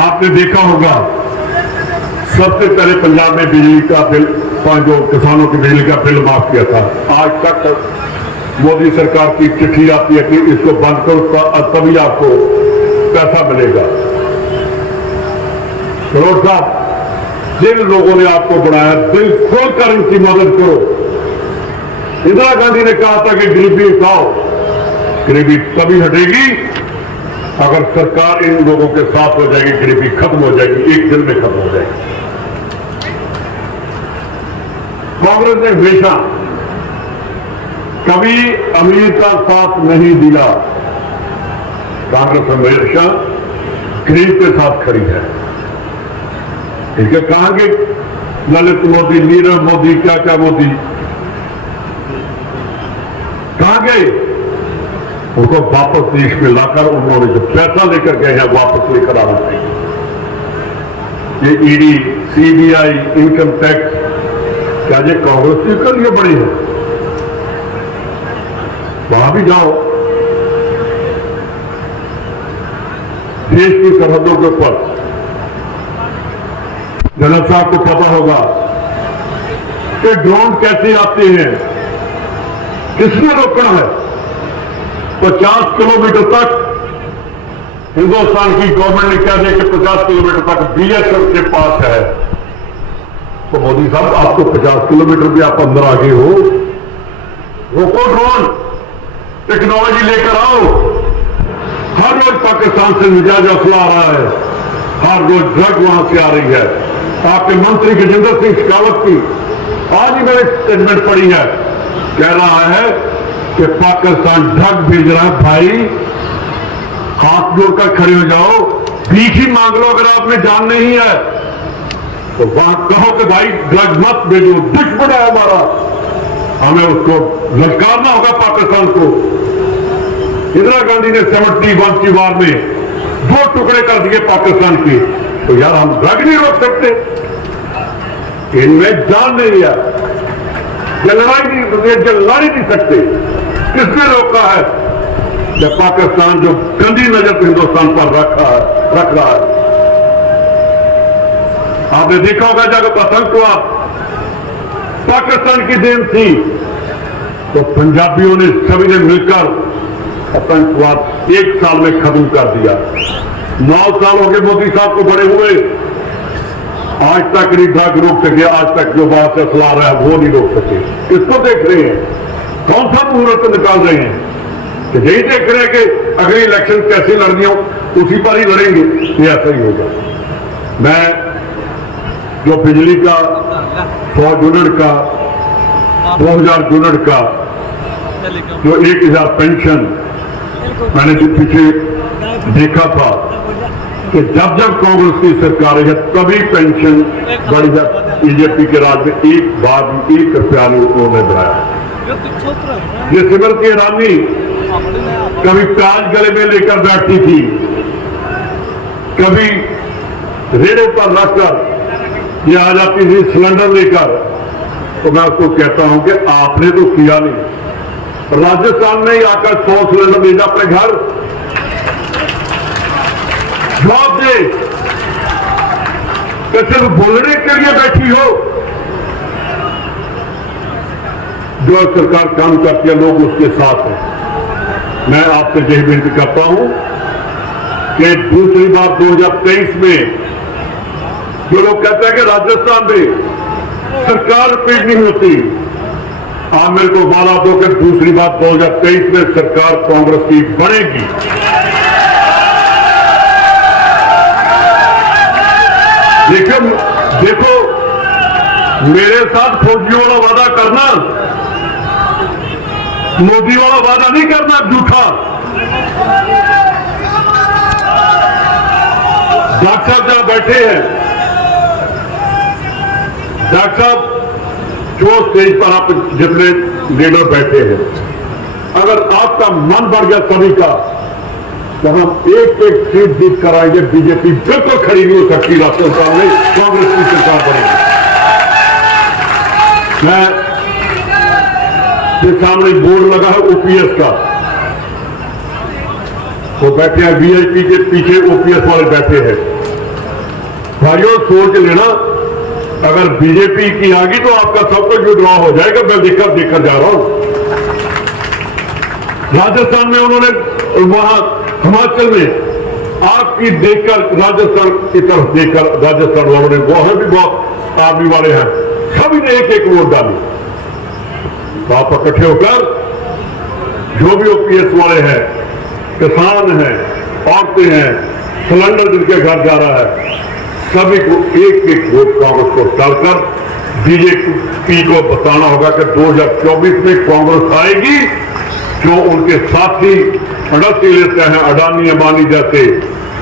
आपने देखा होगा सबसे पहले पंजाब में बिजली का बिल, जो किसानों की बिजली का बिल माफ किया था। आज तक मोदी सरकार की चिट्ठी आती है कि इसको बंद करो तभी आपको पैसा मिलेगा। करोड़ साहब, जिन लोगों ने आपको बनाया दिल खोलकर इनकी मदद करो। इंदिरा गांधी ने कहा था कि गरीबी हटाओ, गरीबी तभी हटेगी अगर सरकार इन लोगों के साथ हो जाएगी, गरीबी खत्म हो जाएगी, एक दिन में खत्म हो जाएगी। कांग्रेस ने हमेशा कभी अमीर का साथ नहीं दिया। कांग्रेस हमेशा गरीब के साथ खड़ी है। इनके कहांगे ललित मोदी, नीरव मोदी, क्या क्या मोदी कहां गए? उनको वापस देश में लाकर उन्होंने जो पैसा लेकर गए हैं वापस लेकर आना चाहिए। ये ईडी, सीबीआई, इनकम टैक्स, क्या ये कांग्रेस के लिए बड़ी है? वहां भी जाओ, देश की सरहदों के ऊपर जनरल साहब को पता होगा कि ड्रोन कैसे आते हैं, किसने रोकना है। 50 किलोमीटर तक हिंदुस्तान की गवर्नमेंट ने कह दिया कि 50 किलोमीटर तक बीएसएफ के पास है। तो मोदी साहब, आपको 50 किलोमीटर भी आप अंदर आ गए हो, रोको ड्रोन, टेक्नोलॉजी लेकर आओ। हर रोज पाकिस्तान से मिजाज असला आ रहा है, हर रोज ड्रग वहां से आ रही है। आपके मंत्री गजेंद्र सिंह शेखावत की आज ही मैंने स्टेटमेंट पढ़ी है, कह रहा है कि पाकिस्तान ड्रग भेज रहा है। भाई, हाथ जोड़कर खड़े हो जाओ, भीख ही मांग लो। अगर आपने जान नहीं है तो वहां कहो कि भाई ड्रग मत भेजो, दुश्मन है हमारा, हमें उसको ललकारना होगा पाकिस्तान को। इंदिरा गांधी ने 71 की वार में 2 टुकड़े कर दिए पाकिस्तान के, तो यार हम ड्रग नहीं रोक सकते? इनमें जान नहीं है, ये लड़ाई नहीं, लड़ ही नहीं सकते। किसने रोका है? जब पाकिस्तान जो गंदी नजर हिंदुस्तान पर रख रहा है। आपने देखा होगा जब आतंकवाद पाकिस्तान की देन थी तो पंजाबियों ने सभी ने मिलकर आतंकवाद 1 साल में खत्म कर दिया। 9 साल हो गए मोदी साहब को बड़े हुए, आज तक नहीं ड्रग रोक सके। आज तक जो बात से फैला रहा है वो नहीं रोक सके। इसको देख रहे हैं, कौन सा मुहूर्त निकाल रहे हैं कि यही देख रहे हैं कि अगली इलेक्शन कैसे लड़नी हो, उसी पर ही लड़ेंगे। ये ऐसा ही होगा। मैं जो बिजली का 100 यूनिट का, 2000 यूनिट का, जो 1000 पेंशन मैंने जो पीछे देखा था कि जब जब कांग्रेस की सरकार है तभी पेंशन बढ़ी जाती। बीजेपी के राज में एक बार भी 1 रुपया नहीं उन्होंने बढ़ाया। ये स्मृति ईरानी कभी प्याज गले में लेकर बैठती थी, कभी रेड़े पर रखकर ये आ जाती थी सिलेंडर लेकर। तो मैं उसको कहता हूं कि आपने तो किया नहीं। राजस्थान में ही आकर 100 सिलेंडर भेजा अपने घर। जवाब दे, कि सिर्फ बोलने के लिए बैठी हो? जो सरकार काम करती है लोग उसके साथ हैं। मैं आपसे यही विनती करता हूं कि दूसरी बार 2023 में जो लोग कहते हैं कि राजस्थान में सरकार रिपीट नहीं होती, आप मेरे को वादा दो कि दूसरी बात 2023 में सरकार कांग्रेस की बनेगी। देखो मेरे साथ फौजियों वाला वादा करना, मोदी वाला वादा नहीं करना झूठा। डॉक्टर साहब जहां बैठे हैं, डॉक्टर साहब जो स्टेज पर आप जितने लीडर बैठे हैं, अगर आपका मन बढ़ गया सभी का तो हम एक एक सीट जीत कर आएंगे। बीजेपी बिल्कुल खड़ी नहीं हो सकती राजस्थान में, कांग्रेस की सरकार बनेगी। मैं ये सामने बोर्ड लगा है ओपीएस का, वो बैठे हैं वीआईपी के पीछे, ओपीएस वाले बैठे हैं। भाइयों सोच लेना, अगर बीजेपी की आ गई तो आपका सब कुछ विड्रॉ हो जाएगा। मैं देखकर जा रहा हूं राजस्थान में उन्होंने वहां हिमाचल में आपकी देखकर, राजस्थान की तरफ देखकर राजस्थान वालों ने, वहां भी बहुत आर्मी वाले हैं, सभी ने एक एक वोट डाली। तो आप इकट्ठे होकर जो भी ओपीएस वाले हैं, किसान हैं, औरतें हैं, सिलेंडर जिनके घर जा रहा है, सभी को एक एक वोट कांग्रेस को डालकर बीजेपी को बताना होगा कि 2024 में कांग्रेस आएगी। जो उनके साथी अड़ती लेते हैं, अडानी अंबानी जैसे,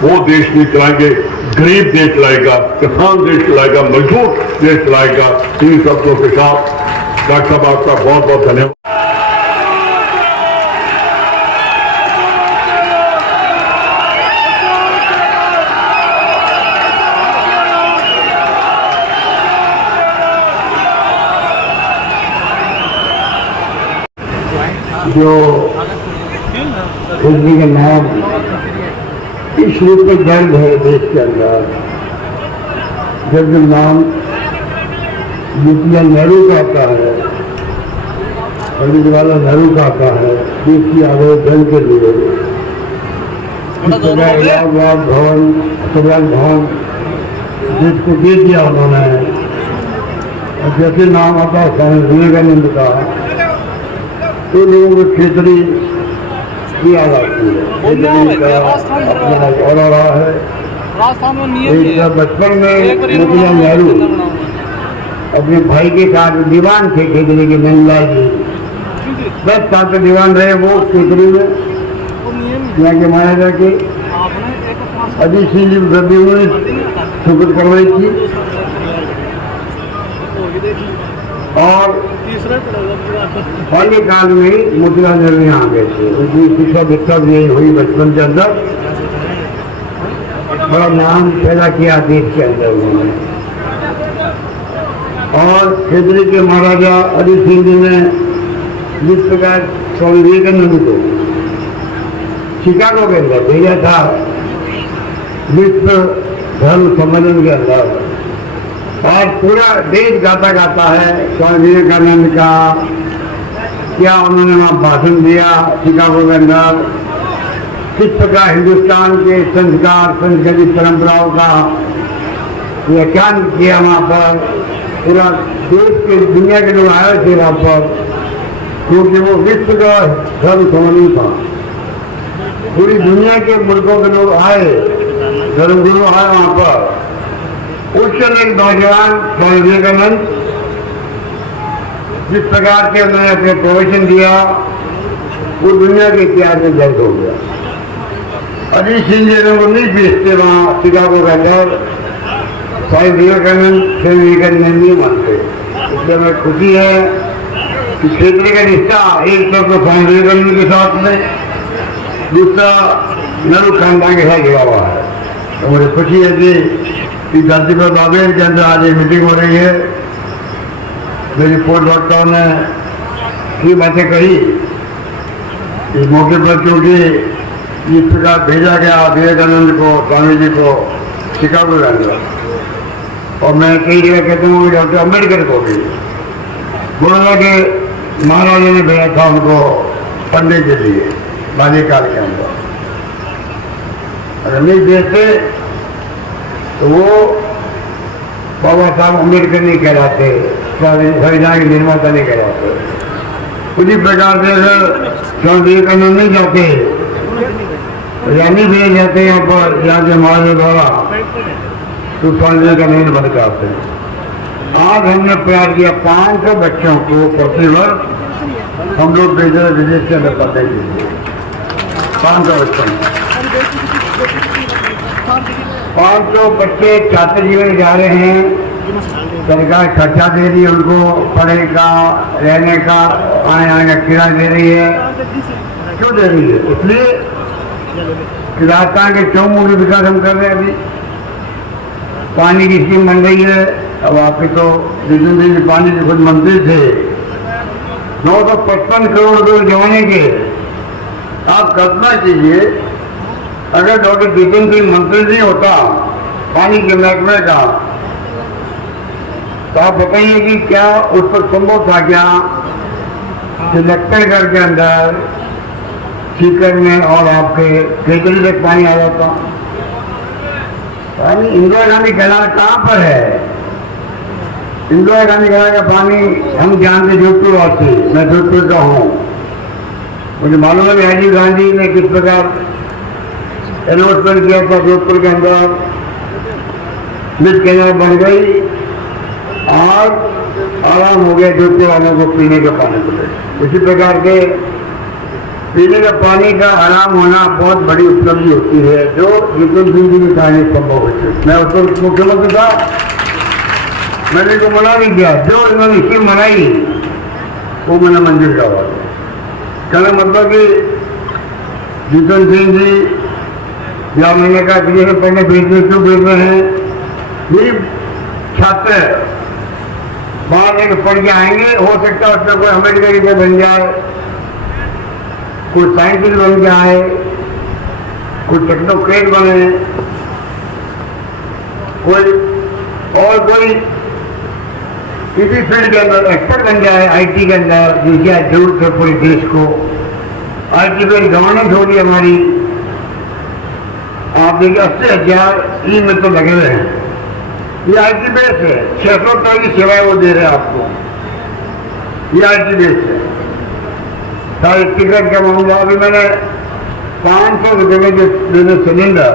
वो देश नहीं चलाएंगे। गरीब देश चलाएगा, किसान देश चलाएगा, मजदूर देश चलाएगा। इन शब्दों के साथ डॉक्टर साहब आपका बहुत बहुत धन्यवाद। जो हिंदी के नाम इस रूप में दर्द है देश के अंदर, जब नाम मोतीलाल नेहरू का आता है, पंडित जवाहरलाल नेहरू का आता है, देश की आजादी के लिए इलाहाबाद भवन, संविधान भवन देश को दे दिया उन्होंने। और जैसे नाम आता है स्वामी विवेकानंद का, तो लोगों को क्षेत्रीय की याद आती है, अपना गौरव रहा है। एक बचपन में मोतीलाल नेहरू अपने भाई के साथ दीवान थे खेतरी के नंदलाल जी, 10 साल तक दीवान रहे वो खेतरी में। यहाँ के माना जा के अभी सिंह रबी में सुपुर्द करवाई थी, और बाल्यकाल में मोतीलाल नेहरू यहाँ आ गए थे। उनकी शिक्षा दीक्षा भी हुई बचपन के अंदर, बड़ा नाम पैदा किया देश के अंदर उन्होंने। और क्षेत्रीय के महाराजा हरि सिंह जी ने जिस प्रकार स्वामी विवेकानंद को शिकागो के अंदर भेजा था विश्व धर्म सम्मेलन के अंदर, और पूरा देश गाता गाता है स्वामी विवेकानंद का, क्या उन्होंने वहाँ भाषण दिया शिकागो के अंदर, किस प्रकार हिंदुस्तान के संस्कार संस्कृति परंपराओं का व्याख्यान किया वहाँ पर। पूरा देश के दुनिया के लोग आए थे वहाँ पर, क्योंकि वो विश्व का धर्म सम्मेलन था। पूरी दुनिया के मुल्कों के लोग आए, धर्मगुरु आए वहाँ पर। उस समय एक नौजवान स्वामी विवेकानंद जिस प्रकार के उन्होंने अपने प्रवचन दिया, वो दुनिया के इतिहास में दर्ज हो गया। अजीत सिंह जी को नहीं बेचते वहाँ शिकागो के अंदर, स्वामी विवेकानंद से विवेकानंद नहीं मानते। इसलिए हमें खुशी है कि क्षेत्र का रिश्ता एक तरफ तो स्वामी विवेकानंद के साथ में, दूसरा नेहरू खानदान के साथ जुड़ा हुआ है। तो मुझे खुशी है कि धरती पर बाबेर के अंदर आज एक मीटिंग हो रही है। मेरी पोस्ट डॉक्टरों ने ये बातें कही इस मौके पर, क्योंकि इस प्रकार भेजा गया विवेकानंद को, स्वामी जी को शिकागो के अंदर, और मैं कई जगह कहता हूँ डॉक्टर अम्बेडकर को भी बोला कि महाराजा ने भेजा था उनको पढ़ने के लिए बाल्यकाल के अंदर, अगर नहीं भेजते तो वो बाबा साहब अम्बेडकर नहीं कहलाते, संविधान के निर्माता नहीं कहलाते। उसी प्रकार से अगर स्वामी विवेकानंद नहीं जाते या नहीं भेजे जाते यहाँ पर यहाँ के महाराजा द्वारा तो स्वामी विवेकानंद बन जाते। आज हमने प्रयास किया 500 बच्चों को प्रतिवर्ष हम लोग भेज रहे विदेश के अंदर पढ़ने के लिए। 500 बच्चों 500 बच्चे छात्र जीवन जा रहे हैं। सरकार खर्चा दे रही है उनको, पढ़ने का, रहने का, आने का किराया दे रही है। क्यों दे रही है? इसलिए कि राजस्थान के चौमुखी विकास हम कर रहे हैं। अभी पानी की स्कीम बन रही है। अब आपके तो जितने भी पानी के खुद मंत्री थे 955 करोड़ रुपये जमाने के। आप कल्पना कीजिए अगर डॉक्टर जितेंद्र सिंह मंत्री नहीं होता पानी के महकमे का तो आप बताइए कि क्या उस पर संभव था क्या कि लखनऊ के अंदर सीकर में और आपके केकड़ी तक पानी आ जाता। पानी इंदिरा गांधी कहना कहाँ पर है? इंदिरा गांधी कहना का पानी हम जानते जोधपुर वासी, मैं जोधपुर का हूँ, मुझे मालूम है राजीव गांधी ने किस प्रकार एनवर्समेंट किया था जोधपुर के अंदर, मिड कैनाल बन गई और आराम हो गया जोधपुर वालों को पीने के पानी को। इसी प्रकार के पीने का पानी का आराम होना बहुत बड़ी उपलब्धि होती है जो जितेंद्र सिंह जी की कहानी संभव होती है। मैं उस वक्त मुख्यमंत्री था, मैंने को मना नहीं किया, जो इन्होंने स्कीम बनाई वो मैंने मंजूर किया। कहना मतलब कि जितेंद्र सिंह जी या मैंने कहा कि ये पढ़ने भेजने क्यों भेज रहे हैं? ये छात्र बाहर एक पढ़ के आएंगे, हो सकता है उसमें कोई अम्बेडकर को बन जाए, कोई साइंटिस्ट बन के आए, कोई टेक्नोक्रेट बने, कोई और कोई किसी फील्ड के अंदर एक्सपर्ट बन जाए, आईटी के अंदर जिनकी आज जरूरत है पूरे देश को। आईटी पर गवर्नेंस हो रही हमारी। आप देखिए 80,000 ई में तो लगे हुए हैं। ये आईटी बेस है, 600 तरह की सेवाएं वो दे रहे हैं आपको। ये आईटी बेस है। सारे टिकट का मामला अभी मैंने 500 रुपये में जो सिलेंडर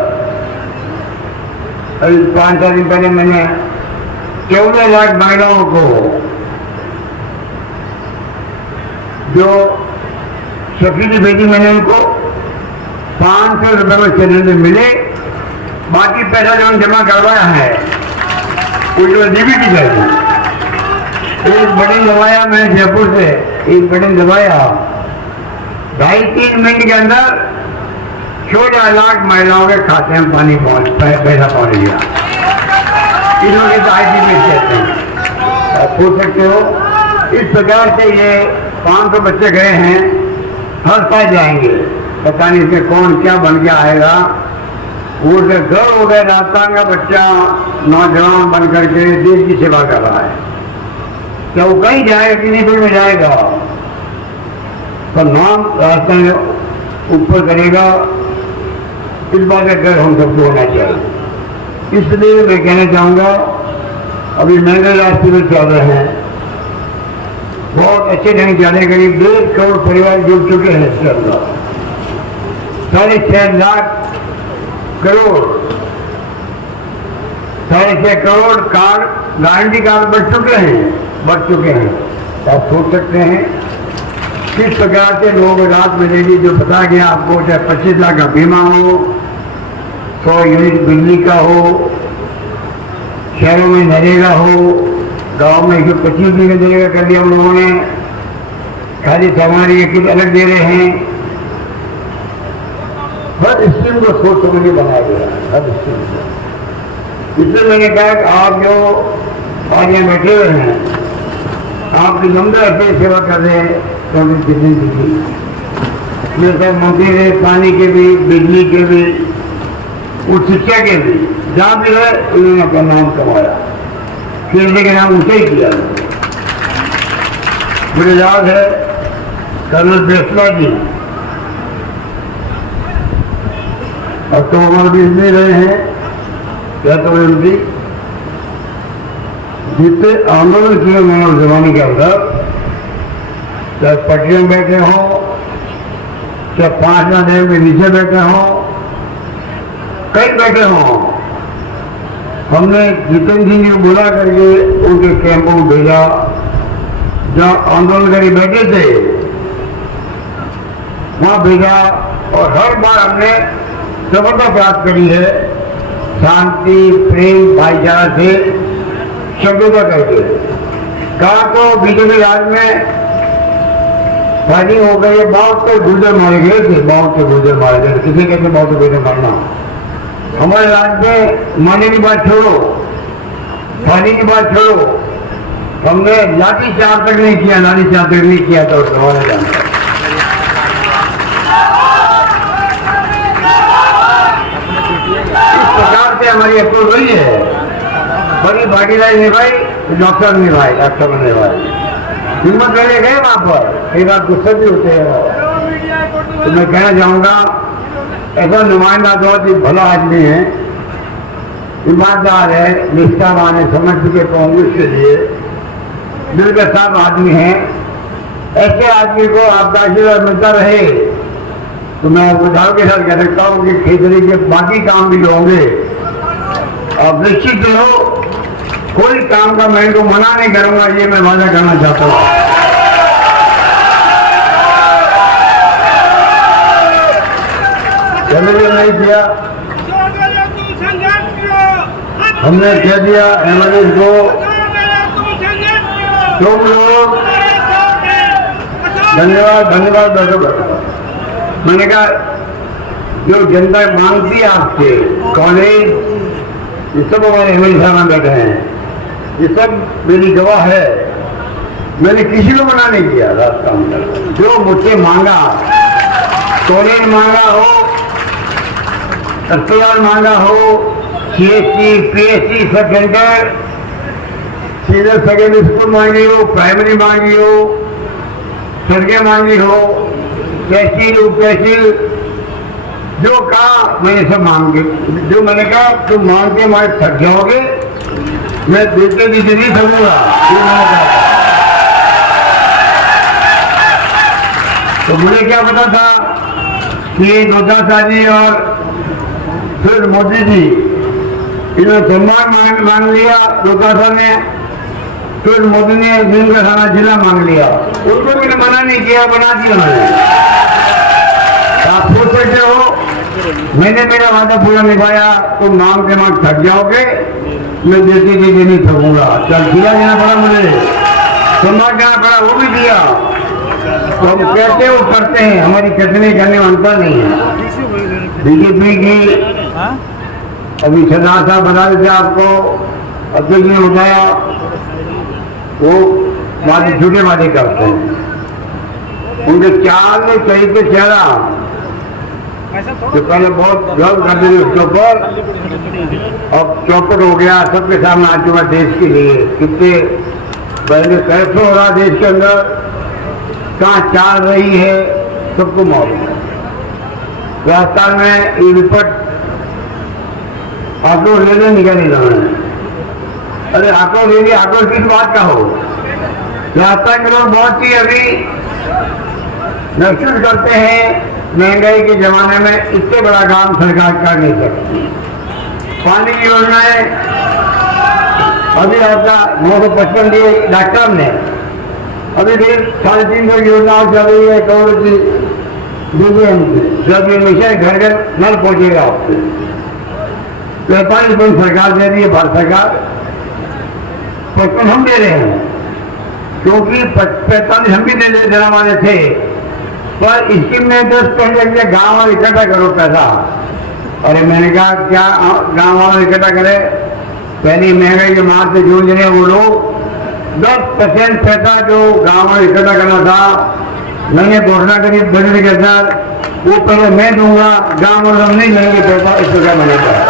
अभी 5-7 दिन पहले मैंने 14 लाख महिलाओं को जो सब्सिडी भेजी, मैंने उनको 500 रुपये में सिलेंडर मिले। बाकी पैसा जो जमा करवाया है उसमें डीबीटी चाहिए। एक बटन दबाया मैंने जयपुर से, एक बटन दबाया 2.5-3 मिनट के अंदर 14 लाख महिलाओं के खाते में पैसा पहुंच गया। इन्होंने तो आईटी में कहते हैं, आप पूछ सकते हो। इस प्रकार से ये 500 बच्चे गए हैं, हर साल जाएंगे, पता नहीं इसमें कौन क्या बन के आएगा। वो से गर्व हो गया राजस्थान का बच्चा नौजवान बन करके देश की सेवा कर रहा है। क्या वो कहीं जाएगा कि नहीं, में जाएगा तो नाम राजस्थान ऊपर करेगा। इस बात का गर्व हम सबको होना चाहिए। इसलिए मैं कहना चाहूँगा अभी महंगे रास्ते में चल रहे हैं, बहुत अच्छे ढंग से जाने करीब 1.5 करोड़ परिवार जुड़ चुके हैं इसके अंदर। 6.5 lakh crore 6.5 crore card guarantee card बढ़ चुके हैं। आप सोच सकते हैं किस प्रकार से लोग रात मिलेगी। जो बता गया आपको, चाहे 25 लाख का बीमा हो, 100 यूनिट बिजली का हो, शहरों में नरेगा हो, गांव में 125 दिन का नरेगा कर दिया हम लोगों ने। खाली सामान्य कुछ अलग दे रहे हैं। हर स्कीम को सोच समझ के बनाया गया, हर स्कीम को। इसलिए मैंने कहा कि आप जो आज यहाँ बैठे हुए हैं, आपकी लंबे अरसे सेवा कर रहे हैं कितनी दीजिए। ये सब मंत्री रहे, पानी के भी, बिजली के भी, उच्च शिक्षा के भी, जहाँ भी है उन्होंने अपना नाम कमाया। केंद्र के नाम ऊंचे ही किया। मुझे याद है कर्नल बेसला जी अब तो हमारे बीच नहीं रहे हैं, क्या तो उनकी जितने आंदोलन किए उन्होंने जमाने के अंदर, चाहे पटरियों में बैठे हों, चाहे 5 डैम के नीचे बैठे हों, कई बैठे हों, हमने जितेंद्र सिंह जी को बुला करके उनके कैंपों में भेजा जहाँ आंदोलनकारी बैठे थे, वहां भेजा। और हर बार हमने सफलता प्राप्त करी है, शांति, प्रेम, भाईचारा से समझौता करके। कहा तो बीजेपी राज में फाइटिंग हो गई है, बहुत से गुर्जर मारे गए थे, बहुत से गुर्जर मारे गए, किसी कहते बहुत से गुर्जर मारना। हमारे राज्य में मारने की बात छोड़ो, फाइटिंग की बात छोड़ो, हमने लाठी चार्ज तक नहीं किया, लाठी चार्ज तक नहीं किया था उस जमाने के अंदर। इस प्रकार से हमारी अप्रोच रही है, बड़ी भागीदारी निभाई, डॉक्टर निभाई, डॉक्टर ने निभाई, हिम्मत लेके गए वहां पर। कई बार गुस्से भी होते हैं, तो मैं कहना चाहूंगा ऐसा नुमाइंदा बहुत ही भला आदमी है, ईमानदार है, निष्ठावान है, समझ चुके कांग्रेस के लिए, दिल के साफ आदमी है। ऐसे आदमी को आपका आशीर्वाद मिलता रहे तो मैं उदाहरण के साथ कह सकता हूँ कि खेतरी के बाकी काम भी जो होंगे आप निश्चित रहो, कोई काम का मैं इनको मना नहीं करूंगा, ये मैं वादा करना चाहता हूँ। नहीं किया, हमने कह दिया एमएलए को, तुम लोग धन्यवाद धन्यवाद बैठो बैठो। मैंने कहा जो जनता मांगती है आपसे, कॉलेज, ये सब हमारे एमएलए साहब बैठे हैं, ये सब मेरी गवाह है। मैंने किसी को मना नहीं किया रास्ता में, जो मुझसे मांगा, कॉलेज मांगा हो, अस्पताल मांगा हो, CSC, PSC, sub centre, senior secondary school मांगी हो, प्राइमरी मांगी हो, सड़कें मांगी हो, तहसील उपतहसील, जो कहा मैंने सब मांगे। जो मैंने कहा तुम मांग के मारे थक जाओगे, मैं देते दीजिए नहीं थकूंगा, तो मुझे क्या पता था कि गोदा शाह और फिर मोदी जी इन्होंने सम्मान मांग लिया, गोदा ने, फिर मोदी ने नीम का थाना जिला मांग लिया, उनको मैंने मना नहीं किया, बना दिया मैंने। आप सोच सकते हो मैंने मेरा वादा पूरा निभाया, तुम मांग के मांग थक जाओगे, मैं देती दीजिए नहीं थकूंगा। चल दिया देना पड़ा, मुझे सम्मान देना पड़ा, वो भी दिया। तो हम कहते वो करते हैं, हमारी कथनी करने में अंतर नहीं है। बीजेपी की अभी सरदार साहब बता देते आपको, अध्यक्ष ने बताया, वो वादे झूठे वादे करते हैं, उनके चाल में कहीं पे चेहरा जो पहले बहुत गर्व करते थे उसके ऊपर, अब चौपट हो गया, सबके सामने आ चुका देश के लिए। कितने पहले कैसे हो रहा देश के अंदर, कहाँ चाल रही है, सबको मालूम है। राजस्थान में ये विपट आक्रोश लेने निकाली जाना है। अरे आक्रोश लेने, आक्रोश किस बात का हो? राजस्थान के लोग बहुत ही अभी महसूस करते हैं, महंगाई के जमाने में इतने बड़ा काम सरकार कर नहीं सकती। पानी की योजनाएं अभी आपका 955 दिए डॉक्टर ने, अभी भी 350 योजनाएं चल रही है करोड़ की, जब हमेशा घर घर नल पहुंचेगा आपसे। 45 सरकार दे रही है, भारत सरकार, 55 हम दे रहे हैं, क्योंकि 45 हम भी देना माने थे, पर स्कीम में 10% गाँव वाले इकट्ठा करो पैसा। अरे मैंने कहा क्या गाँव वाले इकट्ठा करे, पहली महंगाई के मार से जूझ रहे वो लोग, 10% पैसा जो गाँव वाले इकट्ठा करना था, मैंने घोषणा करी बजट के अंदर, वो पहले मैं दूंगा, गाँव वाले हम नहीं लेंगे पैसा, इस प्रकार मैंने कहा।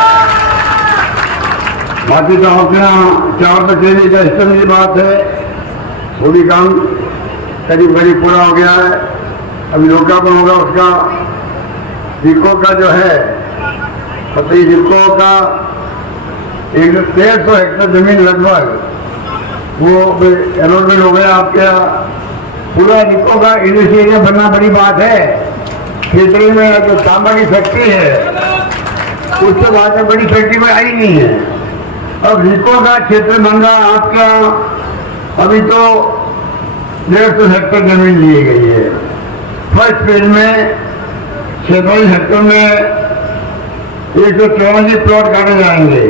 बाकी तो आपके यहाँ 4 बजे का स्टेशन की बात है, वो भी काम करीब करीब पूरा हो गया है। अभी लोकार्पण होगा उसका। जिको का जो है पति जिको का 150 हेक्टेयर जमीन लगभग वो अलॉटमेंट हो गया आपके यहाँ। पूरा जिको का इंडस्ट्री एरिया बनना बड़ी बात है। खेतरी में जो तांबा की फैक्ट्री है उसके बाद में बड़ी फैक्ट्री में आई नहीं है। अब जिको का क्षेत्र बन रहा आपका, अभी तो 150 हेक्टेयर जमीन ली गई है। फर्स्ट फेज में 46 हेक्टेयर में 184 प्लॉट काटे जाएंगे,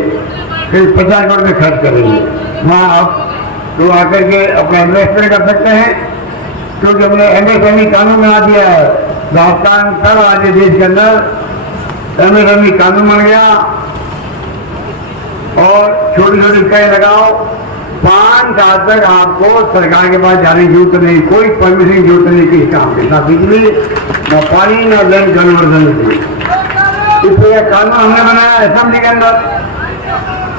फिर 50 करोड़ में खर्च करेंगे। वहाँ आप तो आकर के अपना इन्वेस्टमेंट कर सकते हैं, क्योंकि हमने MSME कानून बना दिया है। राजस्थान सब राज्य देश के अंदर MSME कानून बन गया और छोटी छोटी इकाई लगाओ। 5 साल तक आपको सरकार के पास जाने की जरूरत नहीं, कोई परमिशन की जरूरत नहीं किसी काम की, ना बिजली ना पानी ना लैंड कन्वर्जन की। इसलिए कानून हमने बनाया असेंबली के अंदर,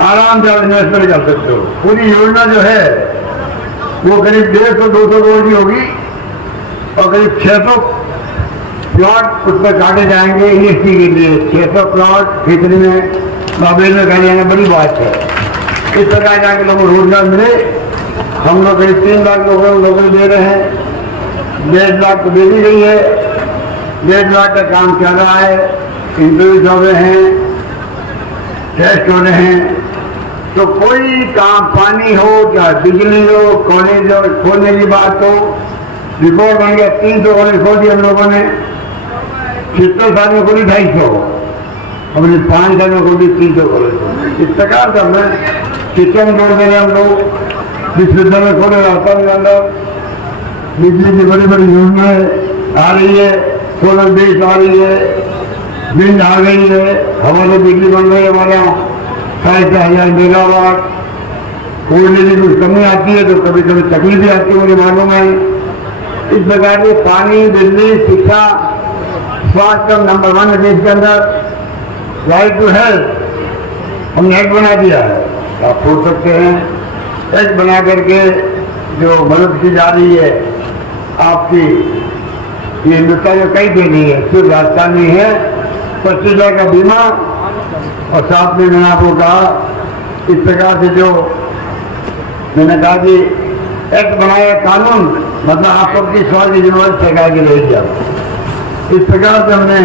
आराम से इन्वेस्टमेंट कर सकते हो। पूरी योजना जो है वो करीब 150-200 करोड़ की होगी और करीब 600 प्लॉट उस पर काटे जाएंगे इंडस्ट्री के लिए। 600 प्लॉट खिचड़ी में बाबेल में काटे जाएंगे, बड़ी बात है। इस प्रकार जाके लोगों को रोजगार मिले। हम लोग करीब 3 लाख लोगों को नौकरी दे रहे हैं। 1.5 लाख तो दे दी गई है, 1.5 लाख का काम चल रहा है। इंटरव्यू हो रहे हैं, टेस्ट हो रहे हैं। तो कोई काम, पानी हो या बिजली हो, कॉलेज हो, खोलने की बात हो, रिपोर्ट बन गया 300 कॉलेज खोल दिए हम लोगों ने। 70 साल में खोली 250, हमने 5 साल में खोली 300 कॉलेज। इस प्रकार से हमने शिक्षण जोड़ दे रहे हम लोग। विश्वविद्यालय खोले राजस्थान के अंदर, बिजली की बड़ी बड़ी योजनाएं आ रही है, सोलर बेस आ रही है, विंड आ गई है, हमारे बिजली बन रही है हमारा 4,500 मेगावाट। कोयले की कुछ कमी आती है तो कभी कभी तकलीफ भी आती है, मुझे मालूम है। इस प्रकार के पानी, बिजली, शिक्षा, स्वास्थ्य नंबर 1 है देश के अंदर। राइट टू हेल्थ हमने एक्ट बना दिया है, आप सोच सकते हैं। एक्ट बना करके जो मदद की जा रही है आपकी, ये हिंदुस्तान में कई दे रही है, सिर्फ राजस्थान में है। 25 लाख का बीमा और साथ में मैंने आपको कहा इस प्रकार से जो मैंने कहा कि एक्ट बनाया कानून, मतलब आप सबकी स्वास्थ्य की जिम्मेदारी सरकार की रहेगी। इस प्रकार से हमने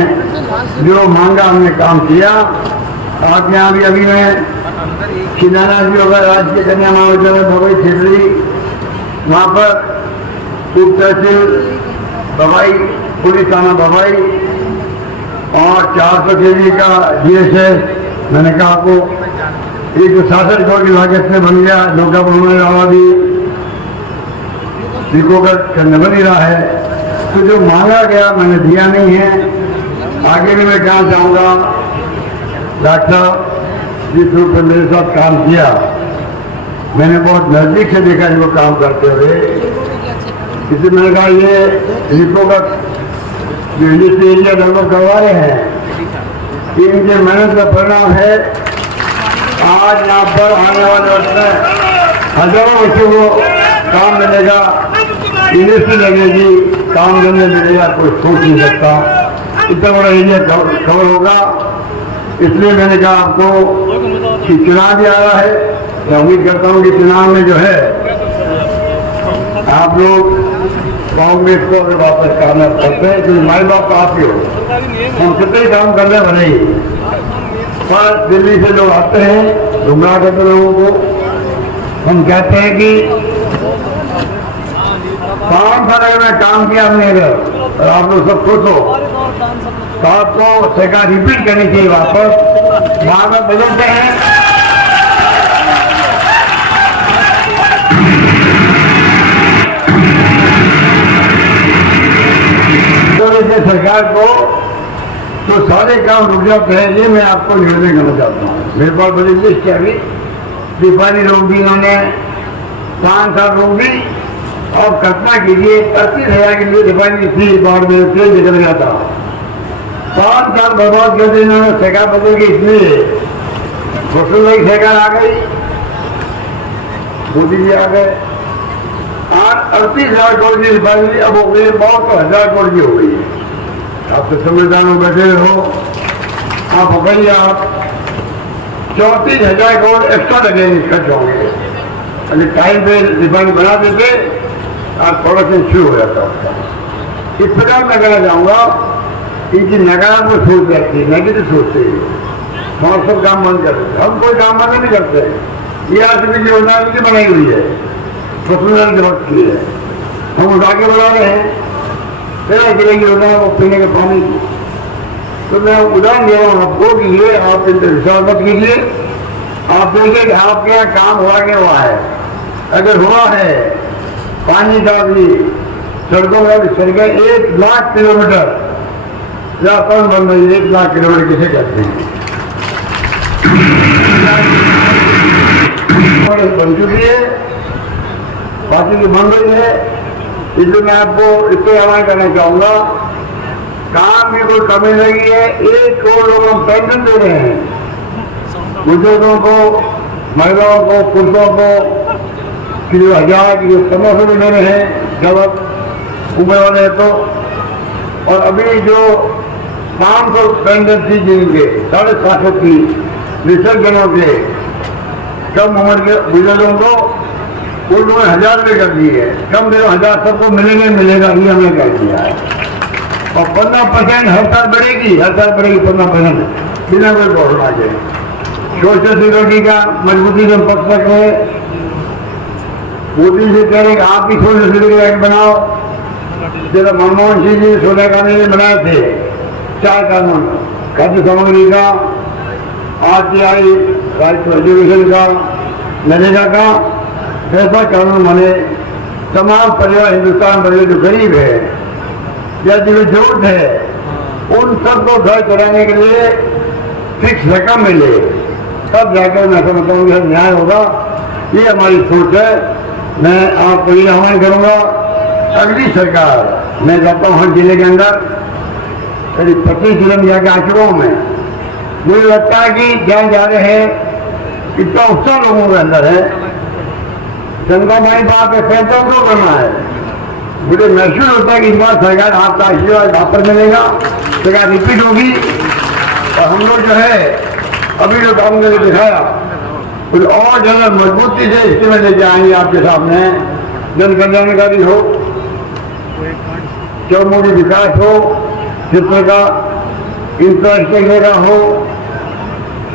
जो मांगा हमने काम किया। आप यहाँ भी अभी मैं शिलान्यास भी होगा राज्य के कन्या महाविद्यालय भवई खेतरी, वहाँ पर उप तहसील भवाई, पुलिस थाना भवाई और 400 kV का GSS। मैंने कहा आपको 166 करोड़ की लागत से बन गया। लोकार्पण होने वाला भी जिको का बन ही रहा है। तो जो मांगा गया मैंने दिया नहीं है। आगे भी मैं कहना चाहूँगा, डॉक्टर जिस रूप में मेरे साथ काम किया, मैंने बहुत नजदीक से देखा इनको काम करते हुए। इसलिए मैंने कहा ये जिको का जो इंडस्ट्री एरिया डेवलप करवा रहे हैं, इनके मेहनत का परिणाम है। आज यहाँ पर आने वाले वक्त में हजारों बच्चों को काम मिलेगा, इंडस्ट्री लगेगी, काम करने मिलेगा, कोई सोच नहीं सकता। इतना बड़ा एरिया कवर होगा। इसलिए मैंने कहा आपको कि चुनाव भी आ रहा है, मैं उम्मीद करता हूँ कि चुनाव में जो है आप लोग कांग्रेस को अगर वापस करना पड़ते हैं, क्योंकि माई बाप आप ही हो, हम कितने काम करने बने ही। पर दिल्ली से लोग आते हैं, गुमराह करते लोगों को। हम कहते हैं कि 5 साल अगर मैं काम किया हमने, अगर और आप लोग सब खुश हो तो आपको सरकार रिपीट करनी चाहिए वापस। वहां पर बदलते हैं सरकार को, तो सारे काम रुक जाते हैं। ये मैं आपको निर्णय करना चाहता हूँ। मेरे पास बड़ी लिस्ट है अभी। रिफाइनरी रोक दी इन्होंने, 5 साल रोक दी। और कल्पना कीजिए 31,000 के लिए रिफाइनरी थी, बाढ़ में तेल निकल गया था। 5 साल बर्बाद कर दिए इन्होंने, सरकार बदल गई। इसलिए वसुंधरा सरकार आ गई, मोदी जी आ गए, आज 38,000 करोड़ की रिफाइनरी अब हो गई, 72,000 करोड़ की हो गई है। आप तो संविधान में बैठे हो, आप हो गई, आप 34,000 करोड़ एक्स्ट्रा लगेंगे, खर्च होंगे। अगर टाइम पे रिफाइनरी बना देते आज प्रोडक्शन शुरू हो जाता उसका। इस प्रकार मैं कहना चाहूंगा, इनकी नकारात्मक सोच रहती है, नेगेटिव सोचते हैं, हम सब काम बंद कर देते, हम कोई काम बंद नहीं करते। ये आरसीबी योजना इनकी बनाई हुई है, वसुंधरा के वक्त की है, हम उठा के बना रहे हैं। तेरह जिले की योजना वो पीने के पानी की। तो मैं उदाहरण दे रहा हूँ आपको कि ये आप इन पर विश्वास मत कीजिए। आप देखिए कि आपके यहाँ काम हुआ क्या हुआ है। अगर हुआ है पानी का भी, सड़कों का भी, सड़कें 1 लाख किलोमीटर या कौन बन रही है, 1 लाख किलोमीटर किसे कहते हैं, बन चुकी है, बाकी की बन रही है। इसलिए मैं आपको इसको आह्वान करना चाहूंगा, काम में कोई कमी नहीं है। 1 करोड़ लोग हम पेंशन दे रहे हैं, बुजुर्गों को, महिलाओं को, पुरुषों को, किलो 1000 किलो 1500 भी दे रहे हैं जब उम्र वाले हैं तो। और अभी जो 500 पेंशन थी जिनके 750 की निश्चित जनों के कम उम्र के बुजुर्गों को उन्होंने 1000 रुपये कर दिए है। कम से कम 1000 सबको मिलेंगे, मिलेगा, ये हमने कह दिया है। और 15% हर साल बढ़ेगी, हर साल बढ़ेगी 15% बिना कोई प्रॉब्लम आ जाए। सोशल सिक्योरिटी का मजबूती से पक्ष रख रहे, मोदी से कह रहे कि आप भी सोशल सिक्योरिटी एक्ट बनाओ। जैसे मनमोहन सिंह जी, सोनिया गांधी ने बनाए थे 4 कानून, खाद्य सामग्री का, RTI, राइट टू एजुकेशन का, नरेगा का, ऐसा कानून बने। तमाम परिवार हिंदुस्तान भर जो गरीब है या जिन्हें जरूरत है, उन सबको घर चलाने के लिए फिक्स रकम मिले, तब जाकर मैं समझता हूँ कि न्याय होगा। ये हमारी सोच है। मैं आपको ये आह्वान करूँगा, अगली सरकार, मैं जाता हूँ हर जिले के अंदर, करीब 25 जिले में जाकर आ चुका हूँ मैं। मुझे लगता है कि जहाँ जा रहे हैं इतना उत्साह लोगों के अंदर है, जनता माई बात है, फैसला उनको करना है। मुझे महसूस होता है कि इस बार सरकार आपका आशीर्वाद आप पर मिलेगा, सरकार रिपीट होगी। और हम लोग जो है अभी जो काम करके दिखाया, कुछ और ज्यादा मजबूती से इसमें लेके आएंगे आपके सामने। जन कल्याणकारी हो, चौमुखी विकास हो, चित्र का, इंफ्रास्ट्रक्चर का हो,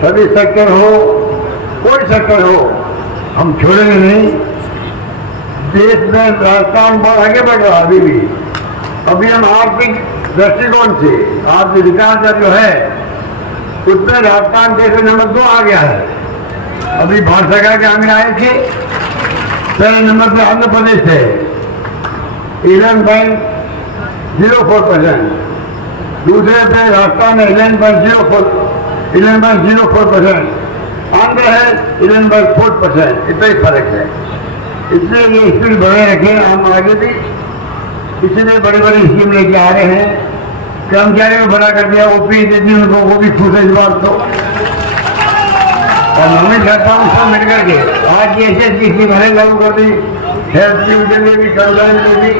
सभी सेक्टर हो, कोई सेक्टर हो, हम छोड़ेंगे नहीं। देश में राजस्थान बहुत आगे बढ़ रहा अभी भी। अभी हम आर्थिक दृष्टिकोण से आर्थिक विकास दर जो है उसमें राजस्थान देश में नंबर 2 आ गया है। अभी भारत सरकार के आगे आए थे, पहले नंबर पे आंध्र प्रदेश है 11.04%, दूसरे पे राजस्थान है 11.04%, आंध्र है 11.4%, इतना ही फर्क है। इसलिए ये स्पीड बढ़े रखें, हम आगे भी इसलिए बड़ी बड़ी स्कीम लेके आ रहे हैं। कर्मचारी को बड़ा कर दिया, ओपी दे दी उनको, वो भी खुश है इस बात तो। और मैं चाहता हूँ सब मिलकर के आज की एसएस की स्कीम हमें लागू कर दी, हेल्थ स्कीम के लिए भी, कर्मचारी के लिए भी,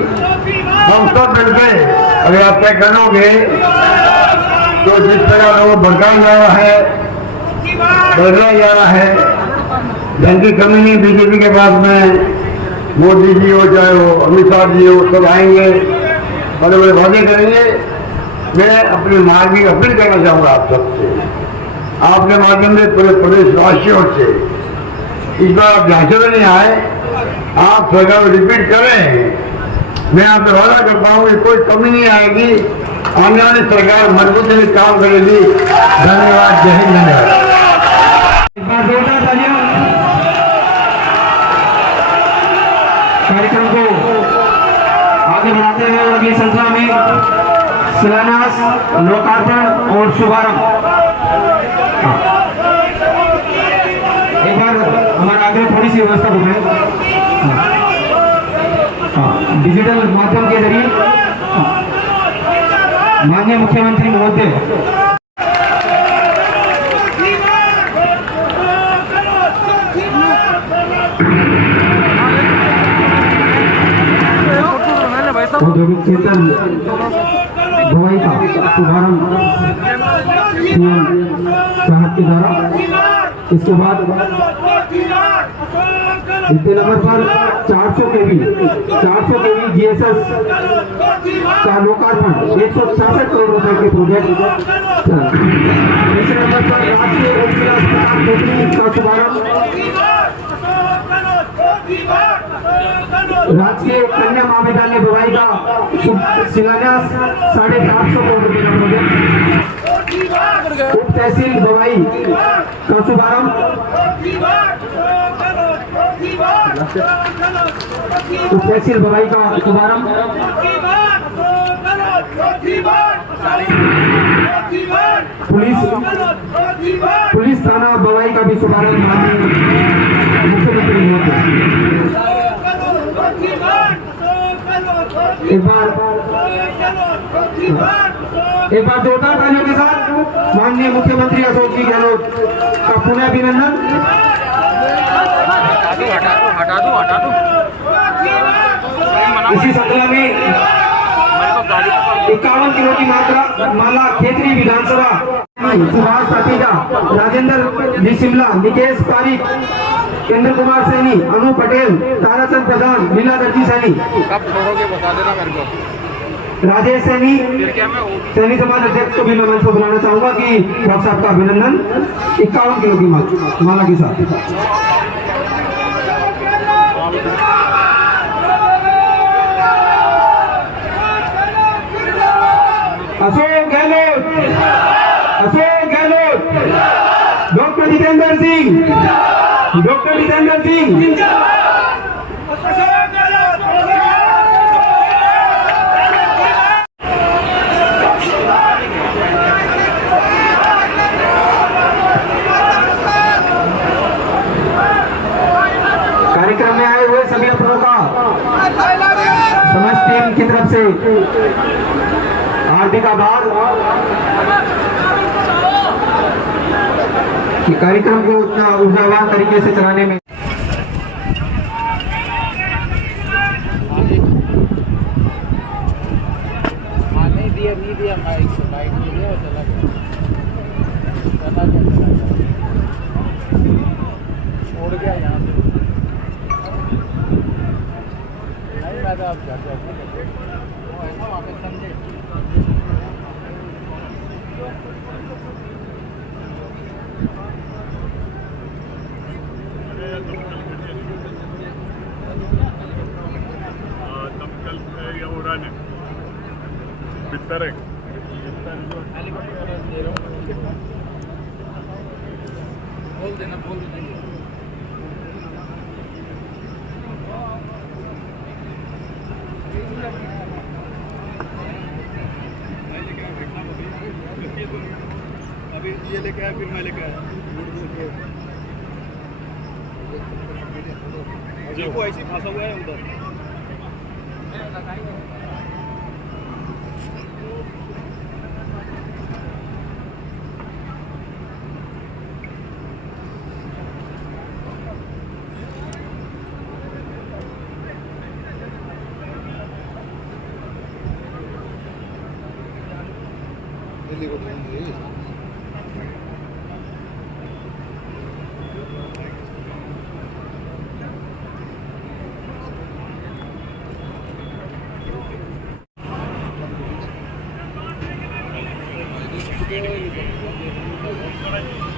हम सब मिलकर अगर आप तय करोगे तो जिस तरह लोग भड़काया जा रहा है, बदला जा रहा है, धन की कमी नहीं। बीजेपी के पास में मोदी जी हो, चाहे वो अमित शाह जी हो, सब आएंगे, बड़े बड़े वादे करेंगे। मैं अपनी मार्ग की अपील करना चाहूंगा आप सबसे, आपके माध्यम से पूरे प्रदेश वासियों से, इस बार आप झांसे में नहीं आए, आप सरकार को रिपीट करें। मैं आपसे वादा करता हूँ कि कोई कमी नहीं आएगी, आने वाली सरकार मजबूती से काम करेगी। धन्यवाद, जय हिंद, धन्यवाद। कार्यक्रम को आगे बढ़ाते हुए अगली संख्या में शिलान्यास, लोकार्पण और शुभारंभ। एक बार हमारा आगे थोड़ी सी व्यवस्था बनाए, डिजिटल माध्यम के जरिए माननीय मुख्यमंत्री महोदय औद्योगिक क्षेत्र भवाई का शुभारंभ सीएम साहब के द्वारा। इसके बाद द्वितीय नंबर पर 400 केवी GSS का लोकार्पण 166 करोड़ रुपए के प्रोजेक्ट। तीसरे नंबर पर राजकीय उप जिला अस्पताल कोटली का शुभारंभ। राजकीय कन्या महाविद्यालय बवाई का शिलान्यास 450 करोड़ रुपए का प्रोजेक्ट। उप तहसील बवाई का शुभारंभ। उप तहसील बवाई का शुभारंभ। पुलिस थाना बवाई का भी शुभारंभ माननीय मुख्यमंत्री महोदय। एक बार जोरदार तालियों के साथ माननीय मुख्यमंत्री अशोक जी गहलोत का पुनः अभिनंदन। इसी श्रृंखला में 51 किलो की माला खेतरी विधानसभा सुभाष तातीजा, राजेंद्र जी शिमला, निकेश पारिक, केंद्र कुमार सैनी, अनु पटेल, ताराचंद प्रधान, लीला दर्जी सैनी, कब छोड़ोगे बता देना मेरे को। राजेश सैनी सैनी समाज अध्यक्ष को भी मैं मंच पर बुलाना चाहूंगा कि डॉक्टर साहब का अभिनंदन 51 किलो की माला के साथ। अशोक गहलोत, डॉक्टर जितेंद्र सिंह, कार्यक्रम में आए हुए सभी अफसरों का समस्त टीम की तरफ से हार्दिक आभार कि कार्यक्रम को उतना ऊर्जावान तरीके से चलाने में। नहीं दिया माइक नहीं दिया चला उड़ गया यहाँ से। नहीं मैं तो आप जाते ऐसा वापस समझे। बोल देना अभी ये लेके आया फिर मैं लेके आया देखो ऐसी फंसा हुआ है उधर। दिल्ली को Thank you.